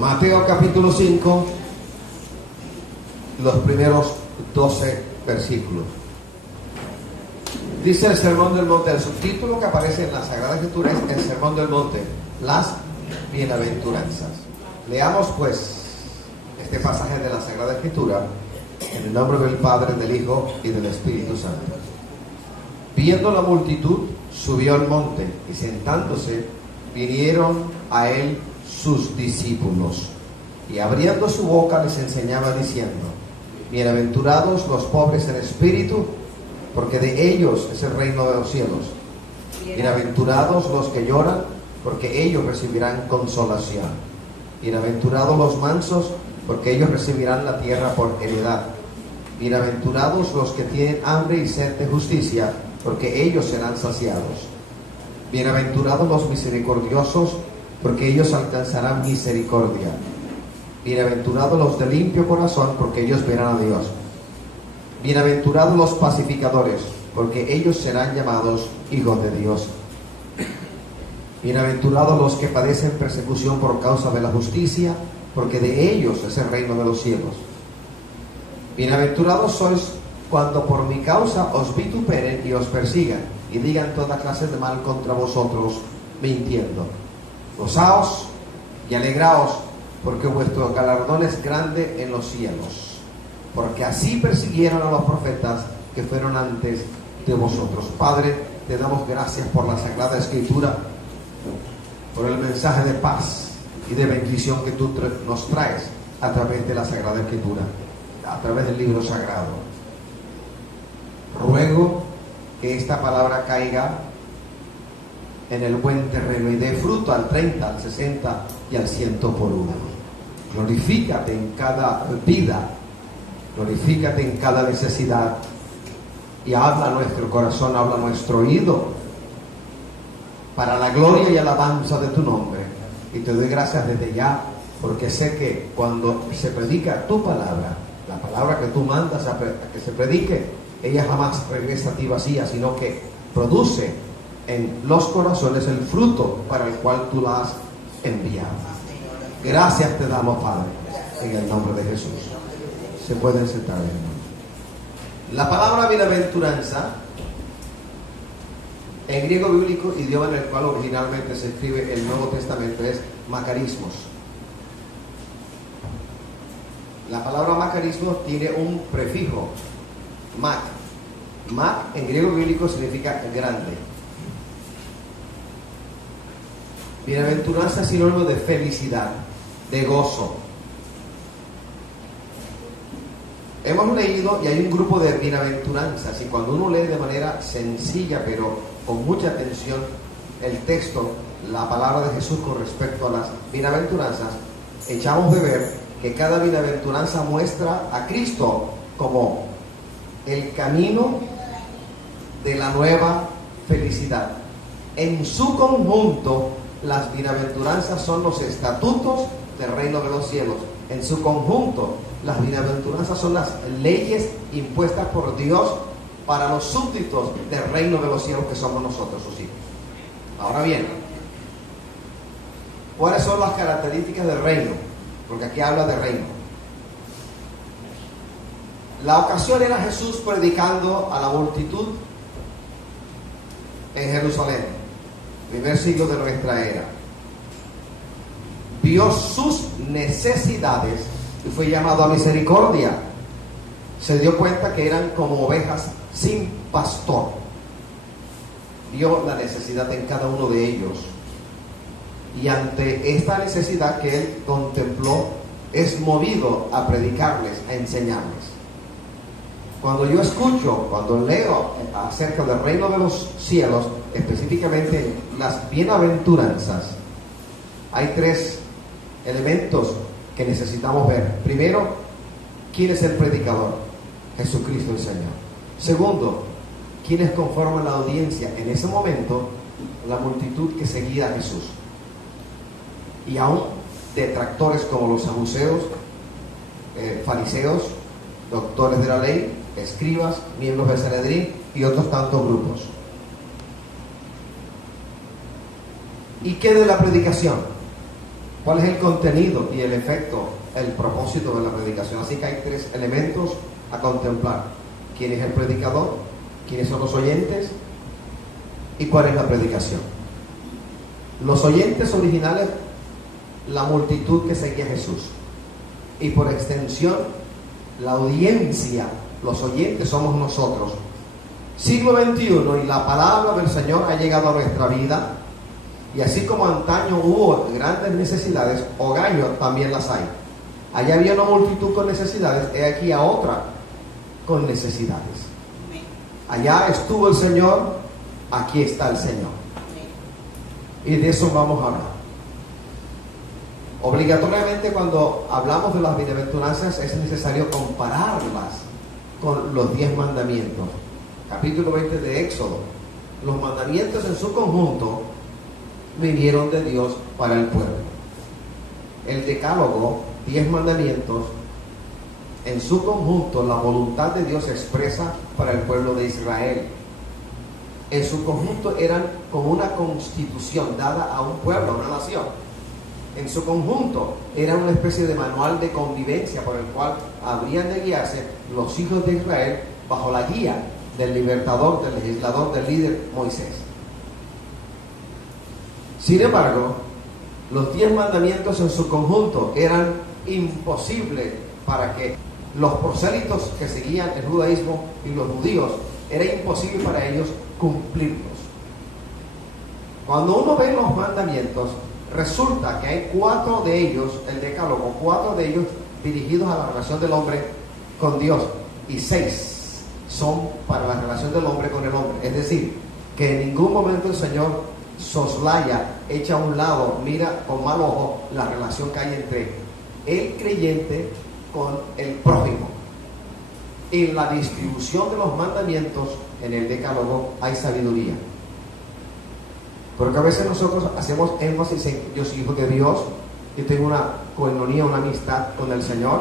Mateo capítulo 5, los primeros 12 versículos. Dice el Sermón del Monte. El subtítulo que aparece en la Sagrada Escritura es el Sermón del Monte, las bienaventuranzas. Leamos pues este pasaje de la Sagrada Escritura en el nombre del Padre, del Hijo y del Espíritu Santo. Viendo la multitud, subió al monte y sentándose, vinieron a él sus discípulos, y abriendo su boca les enseñaba diciendo: bienaventurados los pobres en espíritu, porque de ellos es el reino de los cielos. Bienaventurados los que lloran, porque ellos recibirán consolación. Bienaventurados los mansos, porque ellos recibirán la tierra por heredad. Bienaventurados los que tienen hambre y sed de justicia, porque ellos serán saciados. Bienaventurados los misericordiosos, porque ellos alcanzarán misericordia. Bienaventurados los de limpio corazón, porque ellos verán a Dios. Bienaventurados los pacificadores, porque ellos serán llamados hijos de Dios. Bienaventurados los que padecen persecución por causa de la justicia, porque de ellos es el reino de los cielos. Bienaventurados sois cuando por mi causa os vituperen y os persigan, y digan toda clase de mal contra vosotros, mintiendo. Gozaos y alegraos, porque vuestro galardón es grande en los cielos, porque así persiguieron a los profetas que fueron antes de vosotros. Padre, te damos gracias por la Sagrada Escritura, por el mensaje de paz y de bendición que tú nos traes a través de la Sagrada Escritura, a través del libro sagrado. Ruego que esta palabra caiga en el buen terreno y dé fruto al 30, al 60 y al 100 por uno. Glorifícate en cada vida, glorifícate en cada necesidad, y habla nuestro corazón, habla nuestro oído, para la gloria y alabanza de tu nombre. Y te doy gracias desde ya, porque sé que cuando se predica tu palabra, la palabra que tú mandas a que se predique, ella jamás regresa a ti vacía, sino que produce en los corazones el fruto para el cual tú la has enviado. Gracias te damos, Padre, en el nombre de Jesús. Se pueden sentar, hermanos. La palabra bienaventuranza, en griego bíblico, idioma en el cual originalmente se escribe el Nuevo Testamento, es macarismos. La palabra macarismos tiene un prefijo, mac. Mac en griego bíblico significa grande. Bienaventuranza es sinónimo de felicidad, de gozo. Hemos leído y hay un grupo de bienaventuranzas, y cuando uno lee de manera sencilla pero con mucha atención el texto, la palabra de Jesús con respecto a las bienaventuranzas, echamos de ver que cada bienaventuranza muestra a Cristo como el camino de la nueva felicidad. En su conjunto, las bienaventuranzas son los estatutos del reino de los cielos. En su conjunto, las bienaventuranzas son las leyes impuestas por Dios para los súbditos del reino de los cielos, que somos nosotros, sus hijos. Ahora bien, ¿cuáles son las características del reino? Porque aquí habla de reino. La ocasión era Jesús predicando a la multitud en Jerusalén, primer siglo de nuestra era. Vio sus necesidades y fue llamado a misericordia. Se dio cuenta que eran como ovejas sin pastor. Vio la necesidad en cada uno de ellos, y ante esta necesidad que él contempló, es movido a predicarles, a enseñarles. Cuando yo escucho, cuando leo acerca del reino de los cielos, específicamente las bienaventuranzas, hay tres elementos que necesitamos ver. Primero, ¿quién es el predicador? Jesucristo el Señor. Segundo, ¿quiénes conforman la audiencia? En ese momento, la multitud que seguía a Jesús. Y aún detractores como los saduceos, fariseos, doctores de la ley, escribas, miembros del Sanedrín y otros tantos grupos. ¿Y qué de la predicación? ¿Cuál es el contenido y el efecto, el propósito de la predicación? Así que hay 3 elementos a contemplar. ¿Quién es el predicador? ¿Quiénes son los oyentes? ¿Y cuál es la predicación? Los oyentes originales, la multitud que seguía a Jesús. Y por extensión, la audiencia, los oyentes somos nosotros. Siglo XXI y la palabra del Señor ha llegado a nuestra vida. Y así como antaño hubo grandes necesidades, hoy también las hay. Allá había una multitud con necesidades, he aquí a otra con necesidades. Allá estuvo el Señor, aquí está el Señor. Y de eso vamos a hablar. Obligatoriamente cuando hablamos de las bienaventuranzas es necesario compararlas con los 10 mandamientos. Capítulo 20 de Éxodo. Los mandamientos en su conjunto vinieron de Dios para el pueblo. El decálogo, 10 mandamientos, en su conjunto la voluntad de Dios expresa para el pueblo de Israel. En su conjunto eran como una constitución dada a un pueblo, a una nación. En su conjunto era una especie de manual de convivencia por el cual habrían de guiarse los hijos de Israel bajo la guía del libertador, del legislador, del líder Moisés. Sin embargo, los 10 mandamientos en su conjunto eran imposibles para que los prosélitos que seguían el judaísmo y los judíos, era imposible para ellos cumplirlos. Cuando uno ve los mandamientos, resulta que hay 4 de ellos, el decálogo, 4 de ellos dirigidos a la relación del hombre con Dios y 6 son para la relación del hombre con el hombre. Es decir, que en ningún momento el Señor soslaya, echa a un lado, mira con mal ojo la relación que hay entre el creyente con el prójimo. En la distribución de los mandamientos en el decálogo hay sabiduría. Porque a veces nosotros hacemos énfasis en yo soy hijo de Dios, yo tengo una coinonía, una amistad con el Señor,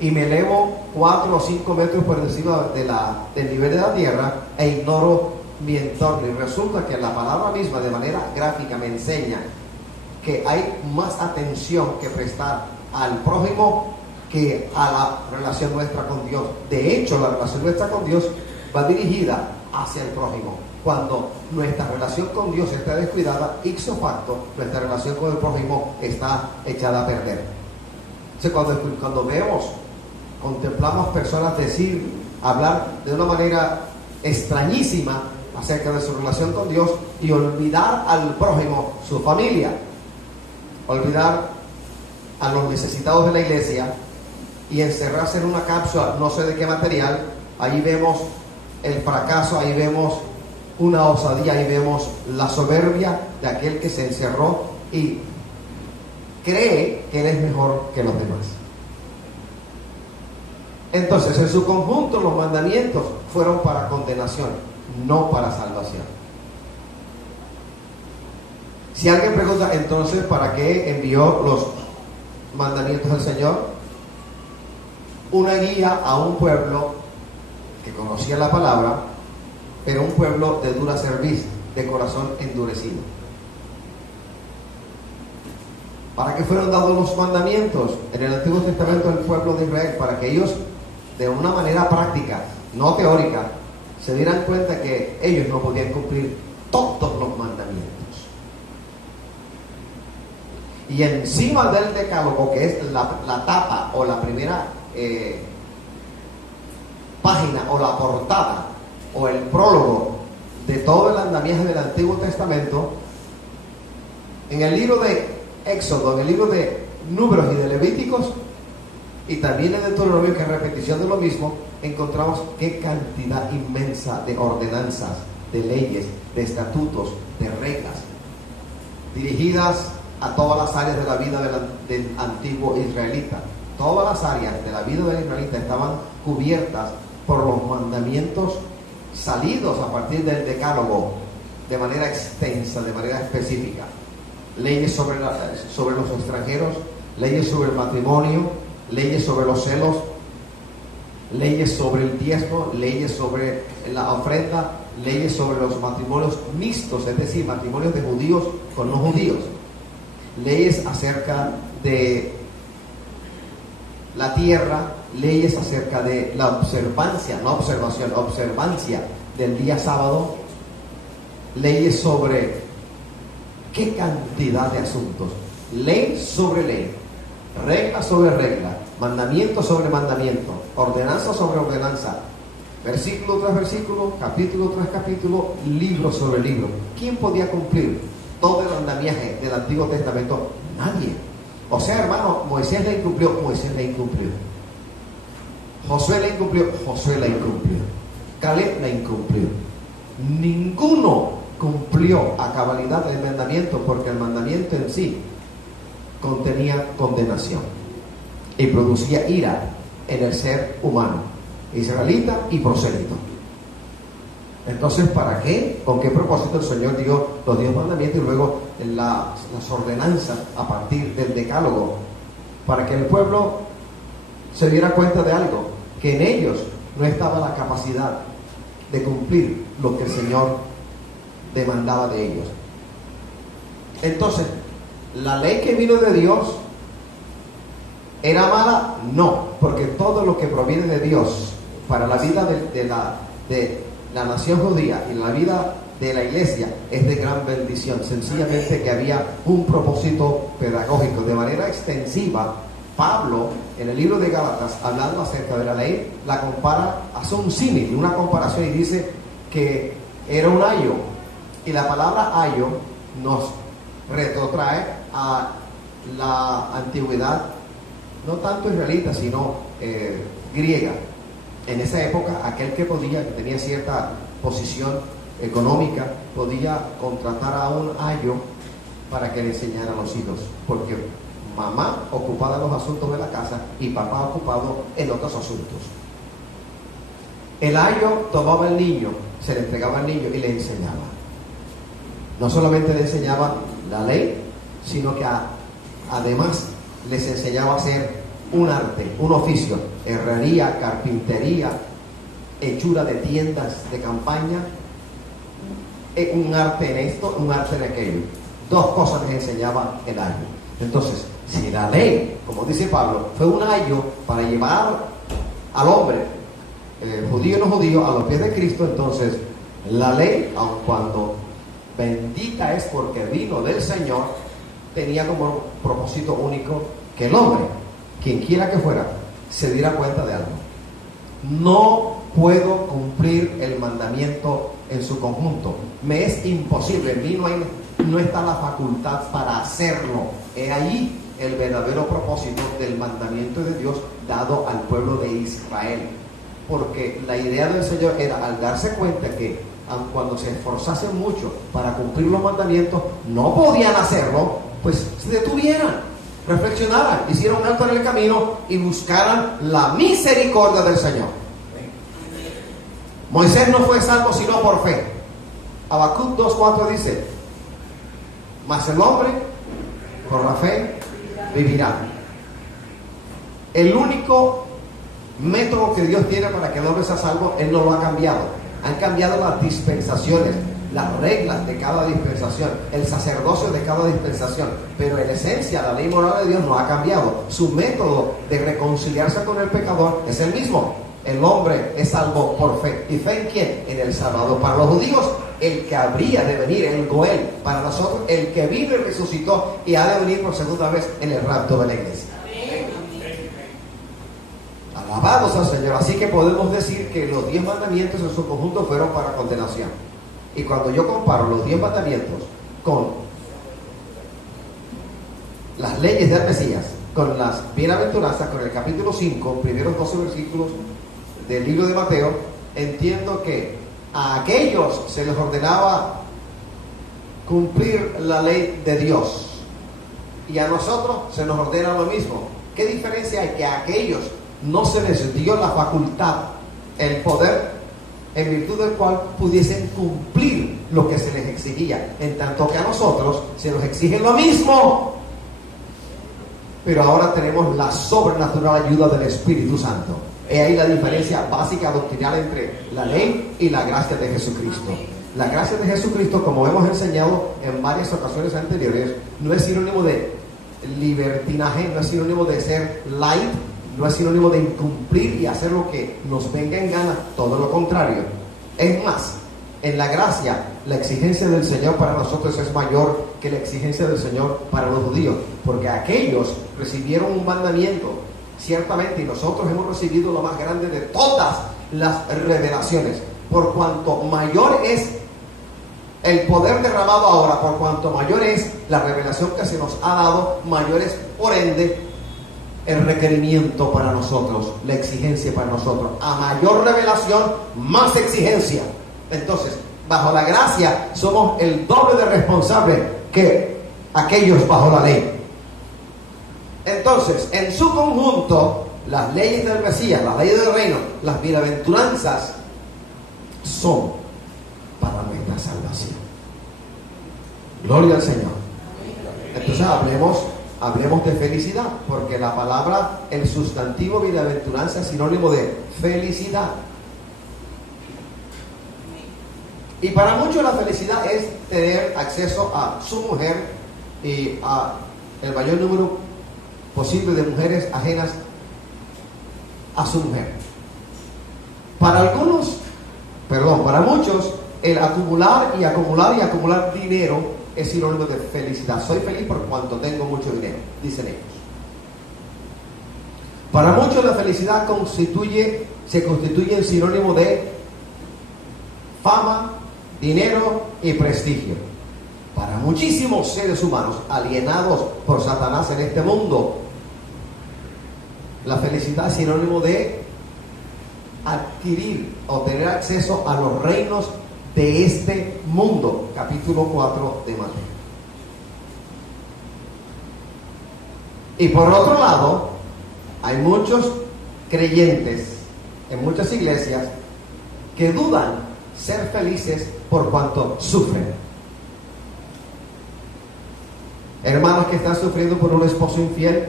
y me elevo 4 o 5 metros por encima del nivel de la tierra e ignoro mi entorno. Y resulta que la palabra misma de manera gráfica me enseña que hay más atención que prestar al prójimo que a la relación nuestra con Dios. De hecho, la relación nuestra con Dios va dirigida hacia el prójimo. Cuando nuestra relación con Dios está descuidada, ipso facto, nuestra relación con el prójimo está echada a perder. Entonces, cuando contemplamos personas hablar de una manera extrañísima acerca de su relación con Dios y olvidar al prójimo, su familia, olvidar a los necesitados de la iglesia y encerrarse en una cápsula, no sé de qué material, ahí vemos el fracaso, ahí vemos una osadía, ahí vemos la soberbia de aquel que se encerró y cree que él es mejor que los demás. Entonces, en su conjunto los mandamientos fueron para condenación, no para salvación. Si alguien pregunta, entonces, ¿para qué envió los mandamientos del Señor? Una guía a un pueblo que conocía la palabra, pero un pueblo de dura cerviz, de corazón endurecido. ¿Para qué fueron dados los mandamientos en el Antiguo Testamento del pueblo de Israel? Para que ellos, de una manera práctica, no teórica, se dieran cuenta que ellos no podían cumplir todos los mandamientos. Y encima del decálogo, que es la tapa o la primera página o la portada o el prólogo de todo el andamiaje del Antiguo Testamento, en el libro de Éxodo, en el libro de Números y de Levíticos, y también en Deuteronomio, que es repetición de lo mismo, encontramos qué cantidad inmensa de ordenanzas, de leyes, de estatutos, de reglas, dirigidas a todas las áreas de la vida del antiguo israelita. Todas las áreas de la vida del israelita estaban cubiertas por los mandamientos salidos a partir del decálogo de manera extensa, de manera específica. Leyes sobre los extranjeros, leyes sobre el matrimonio, leyes sobre los celos, leyes sobre el diezmo, leyes sobre la ofrenda, leyes sobre los matrimonios mixtos, es decir, matrimonios de judíos con no judíos. leyes acerca de la tierra, leyes acerca de la observancia, no observación, observancia del día sábado, leyes sobre qué cantidad de asuntos, ley sobre ley, regla sobre regla, mandamiento sobre mandamiento, ordenanza sobre ordenanza, versículo tras versículo, capítulo tras capítulo, libro sobre libro. ¿Quién podía cumplir todo el andamiaje del Antiguo Testamento? Nadie. O sea, hermano, Moisés la incumplió, Moisés la incumplió. Josué la incumplió, Josué la incumplió. Caleb la incumplió. Ninguno cumplió a cabalidad el mandamiento, porque el mandamiento en sí contenía condenación y producía ira en el ser humano, israelita y prosélito. Entonces, ¿para qué? ¿Con qué propósito el Señor dio los 10 mandamientos y luego las ordenanzas a partir del decálogo? Para que el pueblo se diera cuenta de algo, que en ellos no estaba la capacidad de cumplir lo que el Señor demandaba de ellos. Entonces, ¿la ley que vino de Dios era mala? No, porque todo lo que proviene de Dios para la vida de la nación judía y la vida de la iglesia es de gran bendición. Sencillamente que había un propósito pedagógico. De manera extensiva, Pablo, en el libro de Gálatas, hablando acerca de la ley, la compara, hace un símil, una comparación, y dice que era un ayo. Y la palabra ayo nos retrotrae a la antigüedad, no tanto israelita, sino griega. En esa época, aquel que tenía cierta posición económica, podía contratar a un ayo para que le enseñara a los hijos, porque mamá ocupada en los asuntos de la casa y papá ocupado en otros asuntos. El ayo tomaba al niño, se le entregaba al niño y le enseñaba. No solamente le enseñaba la ley, sino que además les enseñaba a hacer un arte, un oficio, herrería, carpintería, hechura de tiendas de campaña, un arte en esto, un arte en aquello. Dos cosas les enseñaba el ayo. Entonces, si la ley, como dice Pablo, fue un ayo para llevar al hombre, judío o no judío, a los pies de Cristo, entonces la ley, aun cuando bendita es porque vino del Señor, tenía como propósito único que el hombre, quien quiera que fuera, se diera cuenta de algo. No puedo cumplir el mandamiento en su conjunto. Me es imposible. En mí no está la facultad para hacerlo. He ahí el verdadero propósito del mandamiento de Dios dado al pueblo de Israel. Porque la idea del Señor era, al darse cuenta que aun cuando se esforzasen mucho para cumplir los mandamientos, no podían hacerlo, pues se detuvieran, reflexionaran, hicieron un alto en el camino y buscaran la misericordia del Señor. Moisés no fue salvo sino por fe. Habacuc 2:4 dice: mas el hombre por la fe vivirá. El único método que Dios tiene para que el hombre sea salvo, Él no lo ha cambiado. Han cambiado las dispensaciones, las reglas de cada dispensación, el sacerdocio de cada dispensación, pero en esencia la ley moral de Dios no ha cambiado. Su método de reconciliarse con el pecador es el mismo. El hombre es salvo por fe. ¿Y fe en quién? En el Salvador. Para los judíos, el que habría de venir, el Goel. Para nosotros, el que vino y resucitó y ha de venir por segunda vez en el rapto de la iglesia. Alabados al Señor. Así que podemos decir que los 10 mandamientos en su conjunto fueron para condenación. Y cuando yo comparo los 10 mandamientos con las leyes del Mesías, con las bienaventuranzas, con el capítulo 5, primeros 12 versículos del libro de Mateo, entiendo que a aquellos se les ordenaba cumplir la ley de Dios y a nosotros se nos ordena lo mismo. ¿Qué diferencia hay? Que a aquellos no se les dio la facultad, el poder, en virtud del cual pudiesen cumplir lo que se les exigía, en tanto que a nosotros se nos exige lo mismo, pero ahora tenemos la sobrenatural ayuda del Espíritu Santo. He ahí la diferencia básica doctrinal entre la ley y la gracia de Jesucristo. La gracia de Jesucristo, como hemos enseñado en varias ocasiones anteriores, no es sinónimo de libertinaje, no es sinónimo de ser light, no es sinónimo de incumplir y hacer lo que nos venga en gana, todo lo contrario. Es más, en la gracia, la exigencia del Señor para nosotros es mayor que la exigencia del Señor para los judíos, porque aquellos recibieron un mandamiento, ciertamente, y nosotros hemos recibido lo más grande de todas las revelaciones. Por cuanto mayor es el poder derramado ahora, por cuanto mayor es la revelación que se nos ha dado, mayor es, por ende, el requerimiento para nosotros, la exigencia para nosotros. A mayor revelación, más exigencia. Entonces, bajo la gracia, somos el doble de responsables que aquellos bajo la ley. Entonces, en su conjunto, las leyes del Mesías, las leyes del reino, las bienaventuranzas, son para nuestra salvación. Gloria al Señor. Entonces hablemos de felicidad, porque la palabra, el sustantivo bienaventuranza es sinónimo de felicidad. Y para muchos la felicidad es tener acceso a su mujer y a el mayor número posible de mujeres ajenas a su mujer. Para muchos, el acumular dinero es sinónimo de felicidad. Soy feliz por cuanto tengo mucho dinero, dicen ellos. Para muchos la felicidad se constituye en sinónimo de fama, dinero y prestigio. Para muchísimos seres humanos alienados por Satanás en este mundo, la felicidad es sinónimo de adquirir o tener acceso a los reinos de este mundo. Capítulo 4 de Mateo. Y por otro lado, hay muchos creyentes en muchas iglesias que dudan ser felices por cuanto sufren. Hermanos que están sufriendo por un esposo infiel,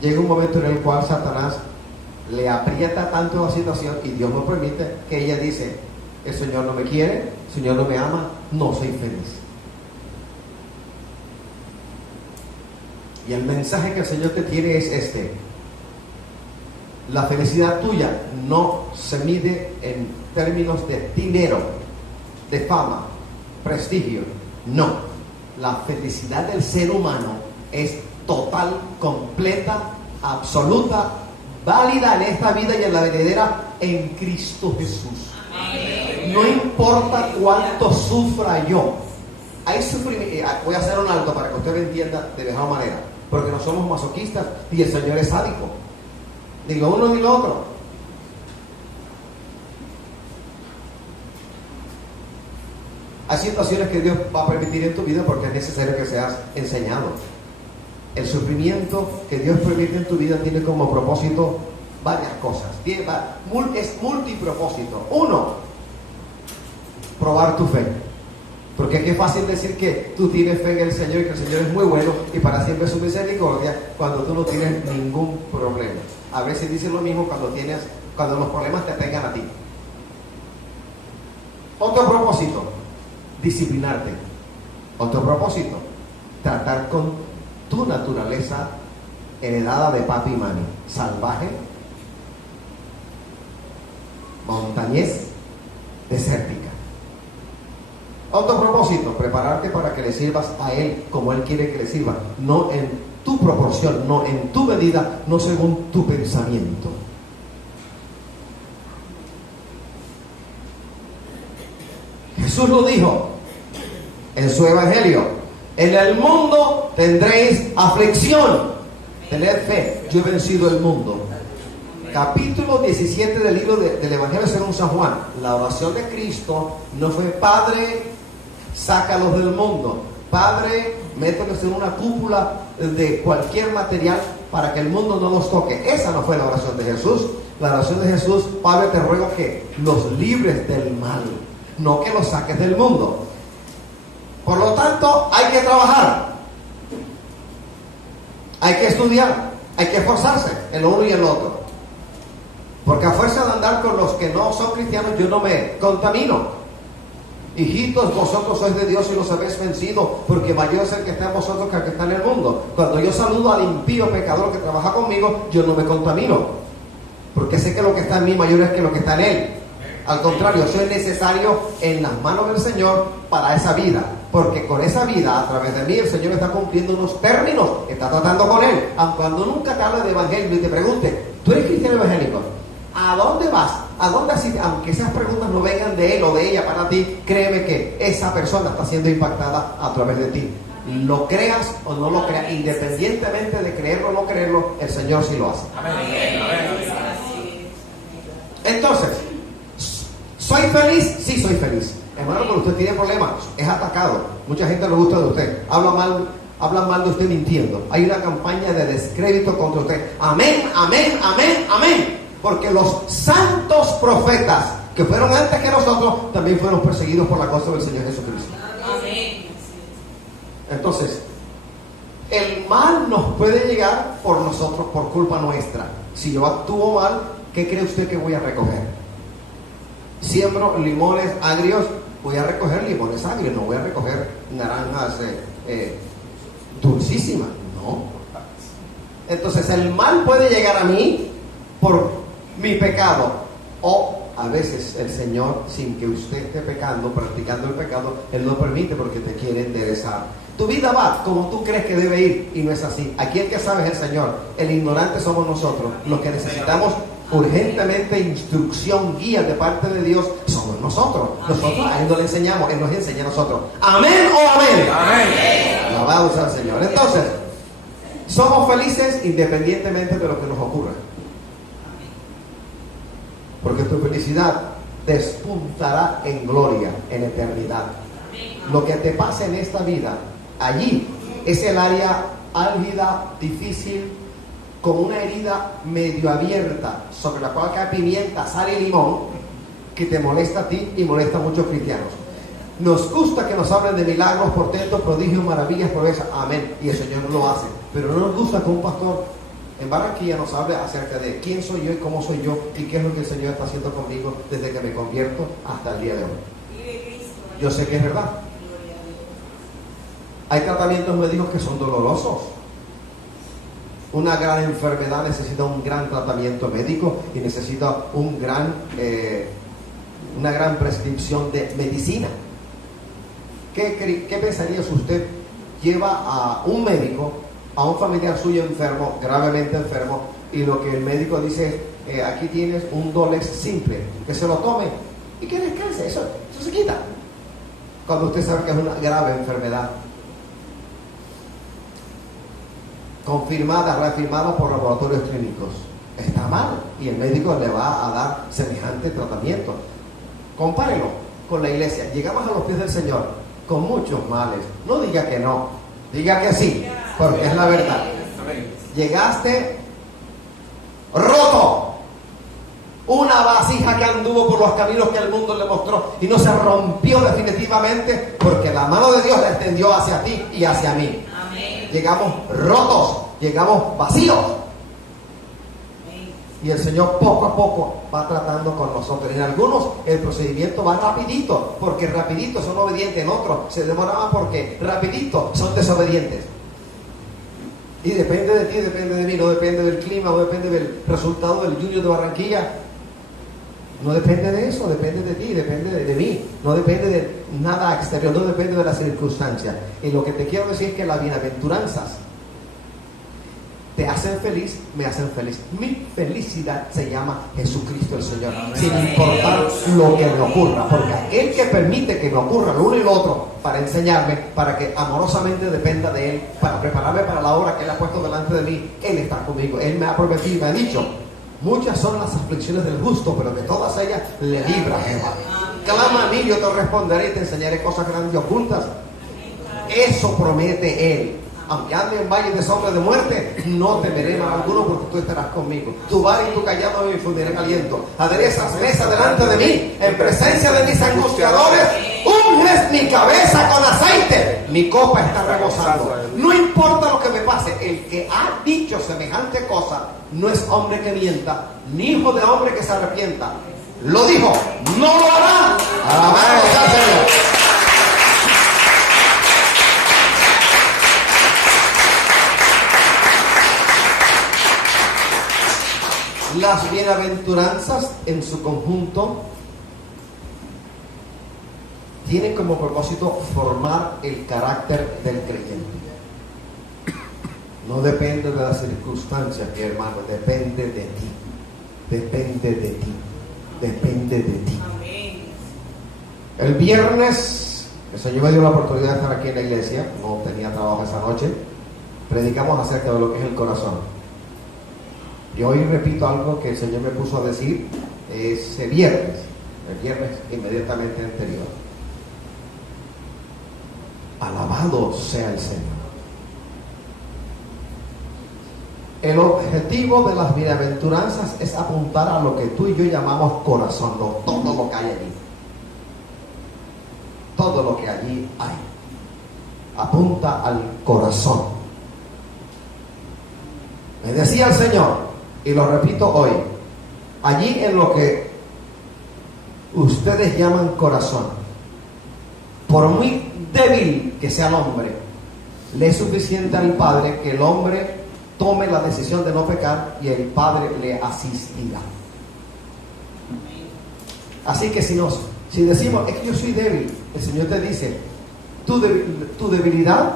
llega un momento en el cual Satanás le aprieta tanto la situación y Dios no permite, que ella dice: el Señor no me quiere, el Señor no me ama, no soy feliz. Y el mensaje que el Señor te tiene es este: la felicidad tuya no se mide en términos de dinero, de fama, prestigio. No, la felicidad del ser humano es total, completa, absoluta, válida en esta vida y en la venidera en Cristo Jesús. No importa cuánto sufra yo. Hay sufrimiento. Voy a hacer un alto para que usted lo entienda de mejor manera, porque no somos masoquistas y el Señor es sádico. Digo uno ni lo otro. Hay situaciones que Dios va a permitir en tu vida porque es necesario que seas enseñado. El sufrimiento que Dios permite en tu vida tiene como propósito varias cosas. Es multipropósito. Uno, probar tu fe. Porque qué fácil decir que tú tienes fe en el Señor y que el Señor es muy bueno y para siempre es su misericordia cuando tú no tienes ningún problema. A veces dicen lo mismo cuando los problemas te tengan a ti. Otro propósito, disciplinarte. Otro propósito, tratar con tu naturaleza heredada de papi y mami, salvaje, montañés, desértica. Otro propósito, prepararte para que le sirvas a Él como Él quiere que le sirva, no en tu proporción, no en tu medida, no según tu pensamiento. Jesús lo dijo en su evangelio: en el mundo tendréis aflicción, tened fe, yo he vencido el mundo. Capítulo 17 del libro del Evangelio según San Juan. La oración de Cristo no fue: Padre, sácalos del mundo, Padre, mételos en una cúpula de cualquier material para que el mundo no los toque. Esa no fue la oración de Jesús. La oración de Jesús: Padre, te ruego que los libres del mal, no que los saques del mundo. Por lo tanto, hay que trabajar, hay que estudiar, hay que esforzarse en lo uno y en lo otro. Porque a fuerza de andar con los que no son cristianos, yo no me contamino. Hijitos, vosotros sois de Dios y los habéis vencido, porque mayor es el que está en vosotros que el que está en el mundo. Cuando yo saludo al impío pecador que trabaja conmigo, yo no me contamino, porque sé que lo que está en mí mayor es que lo que está en él. Al contrario, soy necesario en las manos del Señor para esa vida, porque con esa vida, a través de mí, el Señor está cumpliendo unos términos, está tratando con él. Aun cuando nunca te hable de evangelio y te pregunte, ¿tú eres cristiano evangélico? ¿A dónde vas? ¿A dónde asistes? Aunque esas preguntas no vengan de él o de ella para ti, créeme que esa persona está siendo impactada a través de ti. Lo creas o no lo creas, independientemente de creerlo o no creerlo, el Señor sí lo hace. Amén. Entonces, ¿soy feliz? Sí, soy feliz. Hermano, pero usted tiene problemas, es atacado. Mucha gente no le gusta de usted, hablan mal de usted mintiendo. Hay una campaña de descrédito contra usted. Amén, amén, amén, amén. Porque los santos profetas que fueron antes que nosotros también fueron perseguidos por la causa del Señor Jesucristo. Amén. Entonces, el mal nos puede llegar por nosotros, por culpa nuestra. Si yo actúo mal, ¿qué cree usted que voy a recoger? Siembro limones agrios, voy a recoger limones agrios, no voy a recoger naranjas dulcísimas, no. Entonces el mal puede llegar a mí por mi pecado, o a veces el Señor, sin que usted esté pecando, practicando el pecado, Él lo permite porque te quiere enderezar. Tu vida va como tú crees que debe ir y no es así. Aquí el que sabe es el Señor, el ignorante somos nosotros. Los que necesitamos urgentemente instrucción, guía de parte de Dios somos nosotros. Nosotros a Él no le enseñamos, Él nos enseña a nosotros. Amén o amén. Amén. Alabado sea el Señor. Entonces, somos felices independientemente de lo que nos ocurra, porque tu felicidad despuntará en gloria, en eternidad. Lo que te pase en esta vida, allí es el área álgida, difícil, con una herida medio abierta, sobre la cual cae pimienta, sal y limón, que te molesta a ti y molesta a muchos cristianos. Nos gusta que nos hablen de milagros, portentos, prodigios, maravillas, proezas, amén, y el Señor no lo hace. Pero no nos gusta que un pastor en Barranquilla nos hable acerca de quién soy yo y cómo soy yo y qué es lo que el Señor está haciendo conmigo desde que me convierto hasta el día de hoy. Yo sé que es verdad. Hay tratamientos médicos que son dolorosos. Una gran enfermedad necesita un gran tratamiento médico y necesita una gran prescripción de medicina. ¿Qué pensaría si usted lleva a un médico, a un familiar suyo enfermo, gravemente enfermo, y lo que el médico dice es, aquí tienes un Dolex simple, que se lo tome y que descanse, eso se quita? Cuando usted sabe que es una grave enfermedad, confirmada, reafirmada por laboratorios clínicos, está mal y el médico le va a dar semejante tratamiento. Compárelo con la iglesia. Llegamos a los pies del Señor con muchos males. No diga que no, diga que sí, porque es la verdad. Llegaste roto, una vasija que anduvo por los caminos que el mundo le mostró y no se rompió definitivamente, porque la mano de Dios la extendió hacia ti y hacia mí. Llegamos rotos, llegamos vacíos. Y el Señor poco a poco va tratando con nosotros. En algunos el procedimiento va rapidito, porque rapidito son obedientes. En otros se demoraban porque rapidito son desobedientes. Y depende de ti, depende de mí, no depende del clima, no depende del resultado del Junior de Barranquilla. No depende de eso, depende de ti, depende de mí. No depende de nada exterior, no depende de las circunstancias. Y lo que te quiero decir es que las bienaventuranzas te hacen feliz, me hacen feliz. Mi felicidad se llama Jesucristo el Señor. Amén. Sin importar lo que me ocurra, porque aquel que permite que me ocurra lo uno y lo otro para enseñarme, para que amorosamente dependa de Él, para prepararme para la obra que Él ha puesto delante de mí, Él está conmigo. Él me ha prometido, me ha dicho: muchas son las aflicciones del justo, pero de todas ellas le libra Jehová. Clama a mí, yo te responderé y te enseñaré cosas grandes y ocultas. Eso promete Él. Aunque ande en valle de sombra de muerte, no temeré mal alguno, porque tú estarás conmigo. Tu vara y tu callado me infundirán aliento. Aderezas mesa delante de mí, en presencia de mis angustiadores. Unges mi cabeza con aceite, mi copa está rebosando. No importa lo que me pase, el que ha dicho semejante cosa no es hombre que mienta, ni hijo de hombre que se arrepienta. Lo dijo, no lo hará. Alabado sea el Señor. Las bienaventuranzas en su conjunto tienen como propósito formar el carácter del creyente. No depende de las circunstancias, mi hermano, depende de ti. Depende de ti. Depende de ti. El viernes, el Señor me dio la oportunidad de estar aquí en la iglesia, no tenía trabajo esa noche, predicamos acerca de lo que es el corazón. Y hoy repito algo que el Señor me puso a decir ese viernes, el viernes inmediatamente anterior. Alabado sea el Señor. El objetivo de las bienaventuranzas es apuntar a lo que tú y yo llamamos corazón, todo lo que hay allí. Todo lo que allí hay. Apunta al corazón. Me decía el Señor, y lo repito hoy, allí en lo que ustedes llaman corazón, por muy débil que sea el hombre, le es suficiente al Padre que el hombre tome la decisión de no pecar y el Padre le asistirá. Así que si decimos, es que yo soy débil, el Señor te dice, tu debilidad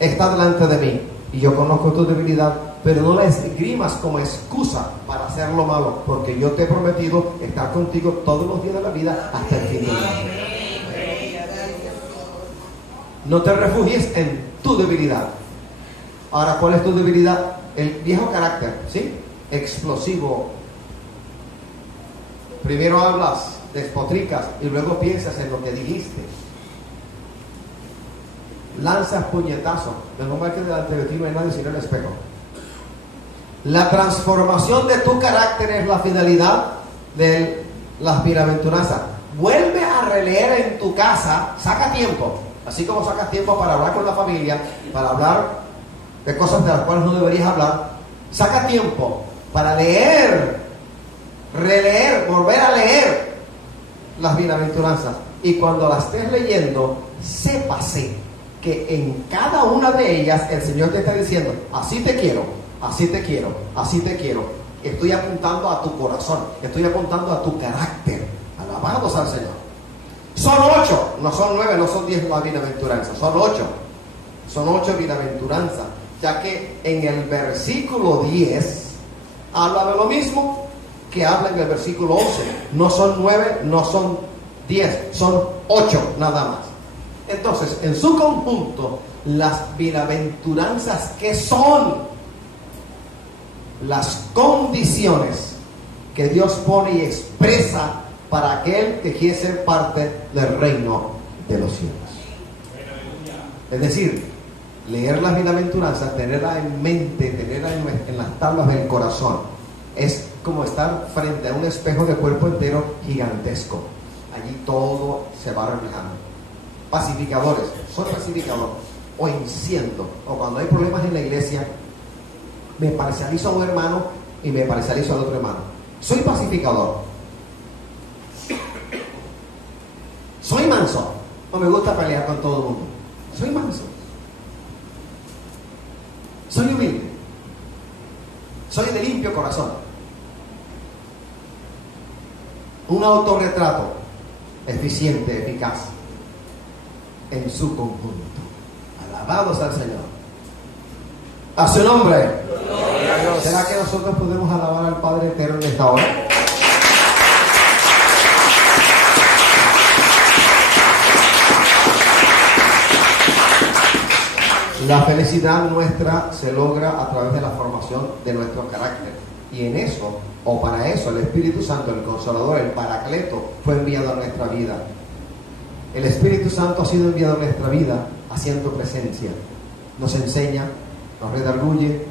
está delante de mí y yo conozco tu debilidad, pero no la esgrimas como excusa para hacer lo malo, porque yo te he prometido estar contigo todos los días de la vida hasta el fin. No te refugies en tu debilidad. Ahora, ¿cuál es tu debilidad? El viejo carácter, ¿sí? Explosivo. Primero hablas, despotricas y luego piensas en lo que dijiste. Lanzas puñetazos. No marques delante de ti, no hay nadie sino el espejo. La transformación de tu carácter es la finalidad de las bienaventuranzas. Vuelve a releer en tu casa, saca tiempo, así como sacas tiempo para hablar con la familia, para hablar de cosas de las cuales no deberías hablar, saca tiempo para leer, releer, volver a leer las bienaventuranzas. Y cuando las estés leyendo, sépase que en cada una de ellas el Señor te está diciendo, así te quiero, así te quiero, así te quiero. Estoy apuntando a tu corazón, estoy apuntando a tu carácter. Alabados al Señor. Son 8, no son 9, no son 10 las bienaventuranzas, son 8. Son 8 bienaventuranzas, ya que en el versículo 10 habla de lo mismo que habla en el versículo 11. No son 9, no son 10, son 8 nada más. Entonces, en su conjunto, las bienaventuranzas, que son las condiciones que Dios pone y expresa para aquel que quiere ser parte del reino de los cielos. Es decir, leer las bienaventuranzas, tenerla en mente, tenerla en las tablas del corazón, es como estar frente a un espejo de cuerpo entero gigantesco. Allí todo se va reflejando. Pacificadores, soy pacificador, o enciendo, o cuando hay problemas en la iglesia, me parcializo a un hermano y me parcializo al otro hermano. Soy pacificador. Soy manso. No me gusta pelear con todo el mundo. Soy manso. Soy humilde. Soy de limpio corazón. Un autorretrato eficiente, eficaz, en su conjunto. Alabados al Señor. A su nombre. ¿Será que nosotros podemos alabar al Padre Eterno en esta hora? La felicidad nuestra se logra a través de la formación de nuestro carácter. Y en eso, o para eso, el Espíritu Santo, el Consolador, el Paracleto, fue enviado a nuestra vida. El Espíritu Santo ha sido enviado a nuestra vida haciendo presencia. Nos enseña, nos redarguye,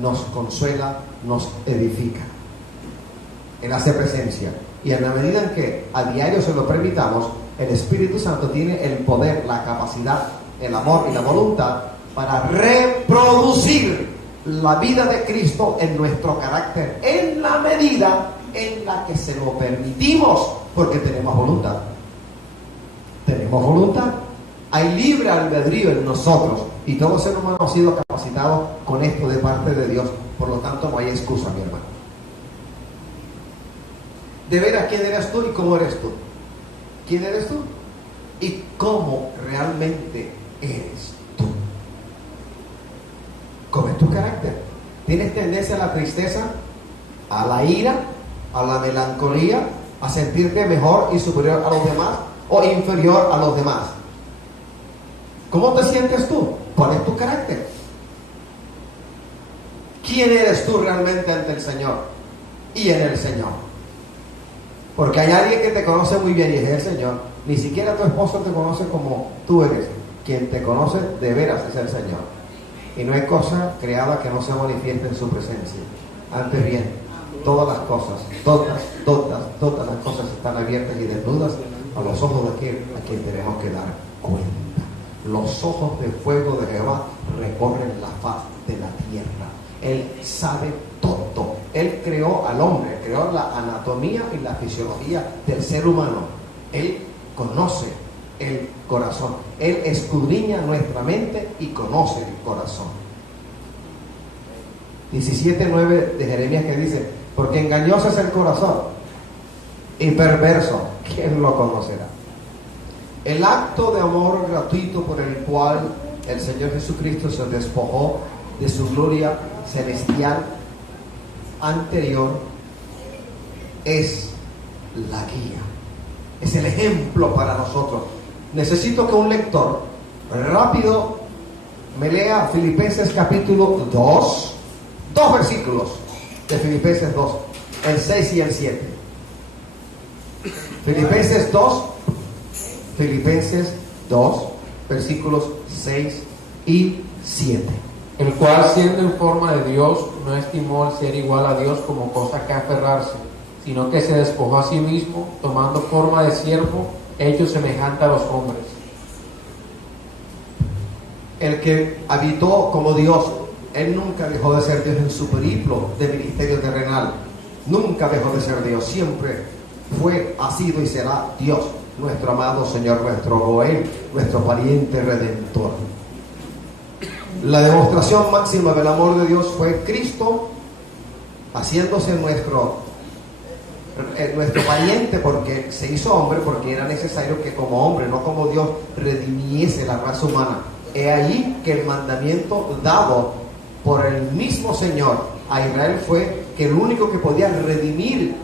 nos consuela, nos edifica. Él hace presencia. Y en la medida en que a diario se lo permitamos, el Espíritu Santo tiene el poder, la capacidad, el amor y la voluntad para reproducir la vida de Cristo en nuestro carácter, en la medida en la que se lo permitimos porque tenemos voluntad. Tenemos voluntad. Hay libre albedrío en nosotros y todo ser humano ha sido capacitado con esto de parte de Dios. Por lo tanto, no hay excusa, mi hermano. De ver a quién eres tú y cómo eres tú. ¿Quién eres tú? Y cómo realmente eres tú. ¿Cómo es tu carácter? ¿Tienes tendencia a la tristeza, a la ira, a la melancolía, a sentirte mejor y superior a los demás o inferior a los demás? ¿Cómo te sientes tú? ¿Cuál es tu carácter? ¿Quién eres tú realmente ante el Señor y en el Señor? Porque hay alguien que te conoce muy bien y es el Señor. Ni siquiera tu esposo te conoce como tú eres. Quien te conoce de veras es el Señor. Y no hay cosa creada que no se manifieste en su presencia. Antes bien, todas las cosas, todas las cosas están abiertas y desnudas a los ojos de aquel a quien tenemos que dar cuenta. Los ojos de fuego de Jehová recorren la faz de la tierra. Él sabe todo. Él creó al hombre, creó la anatomía y la fisiología del ser humano. Él conoce el corazón. Él escudriña nuestra mente y conoce el corazón. 17:9 de Jeremías, que dice: porque engañoso es el corazón y perverso, ¿quién lo conocerá? El acto de amor gratuito por el cual el Señor Jesucristo se despojó de su gloria celestial anterior es la guía, es el ejemplo para nosotros. Necesito que un lector rápido me lea Filipenses capítulo 2 versículos de Filipenses 2, el 6 y el 7. Filipenses 2 versículos 6 y 7. El cual, siendo en forma de Dios, no estimó el ser igual a Dios como cosa que aferrarse, sino que se despojó a sí mismo, tomando forma de siervo, hecho semejante a los hombres. El que habitó como Dios, Él nunca dejó de ser Dios en su periplo de ministerio terrenal. Nunca dejó de ser Dios, siempre fue, ha sido y será Dios, nuestro amado Señor, nuestro Goel, nuestro pariente redentor. La demostración máxima del amor de Dios fue Cristo haciéndose nuestro pariente, porque se hizo hombre, porque era necesario que como hombre, no como Dios, redimiese la raza humana. He ahí que el mandamiento dado por el mismo Señor a Israel fue que el único que podía redimir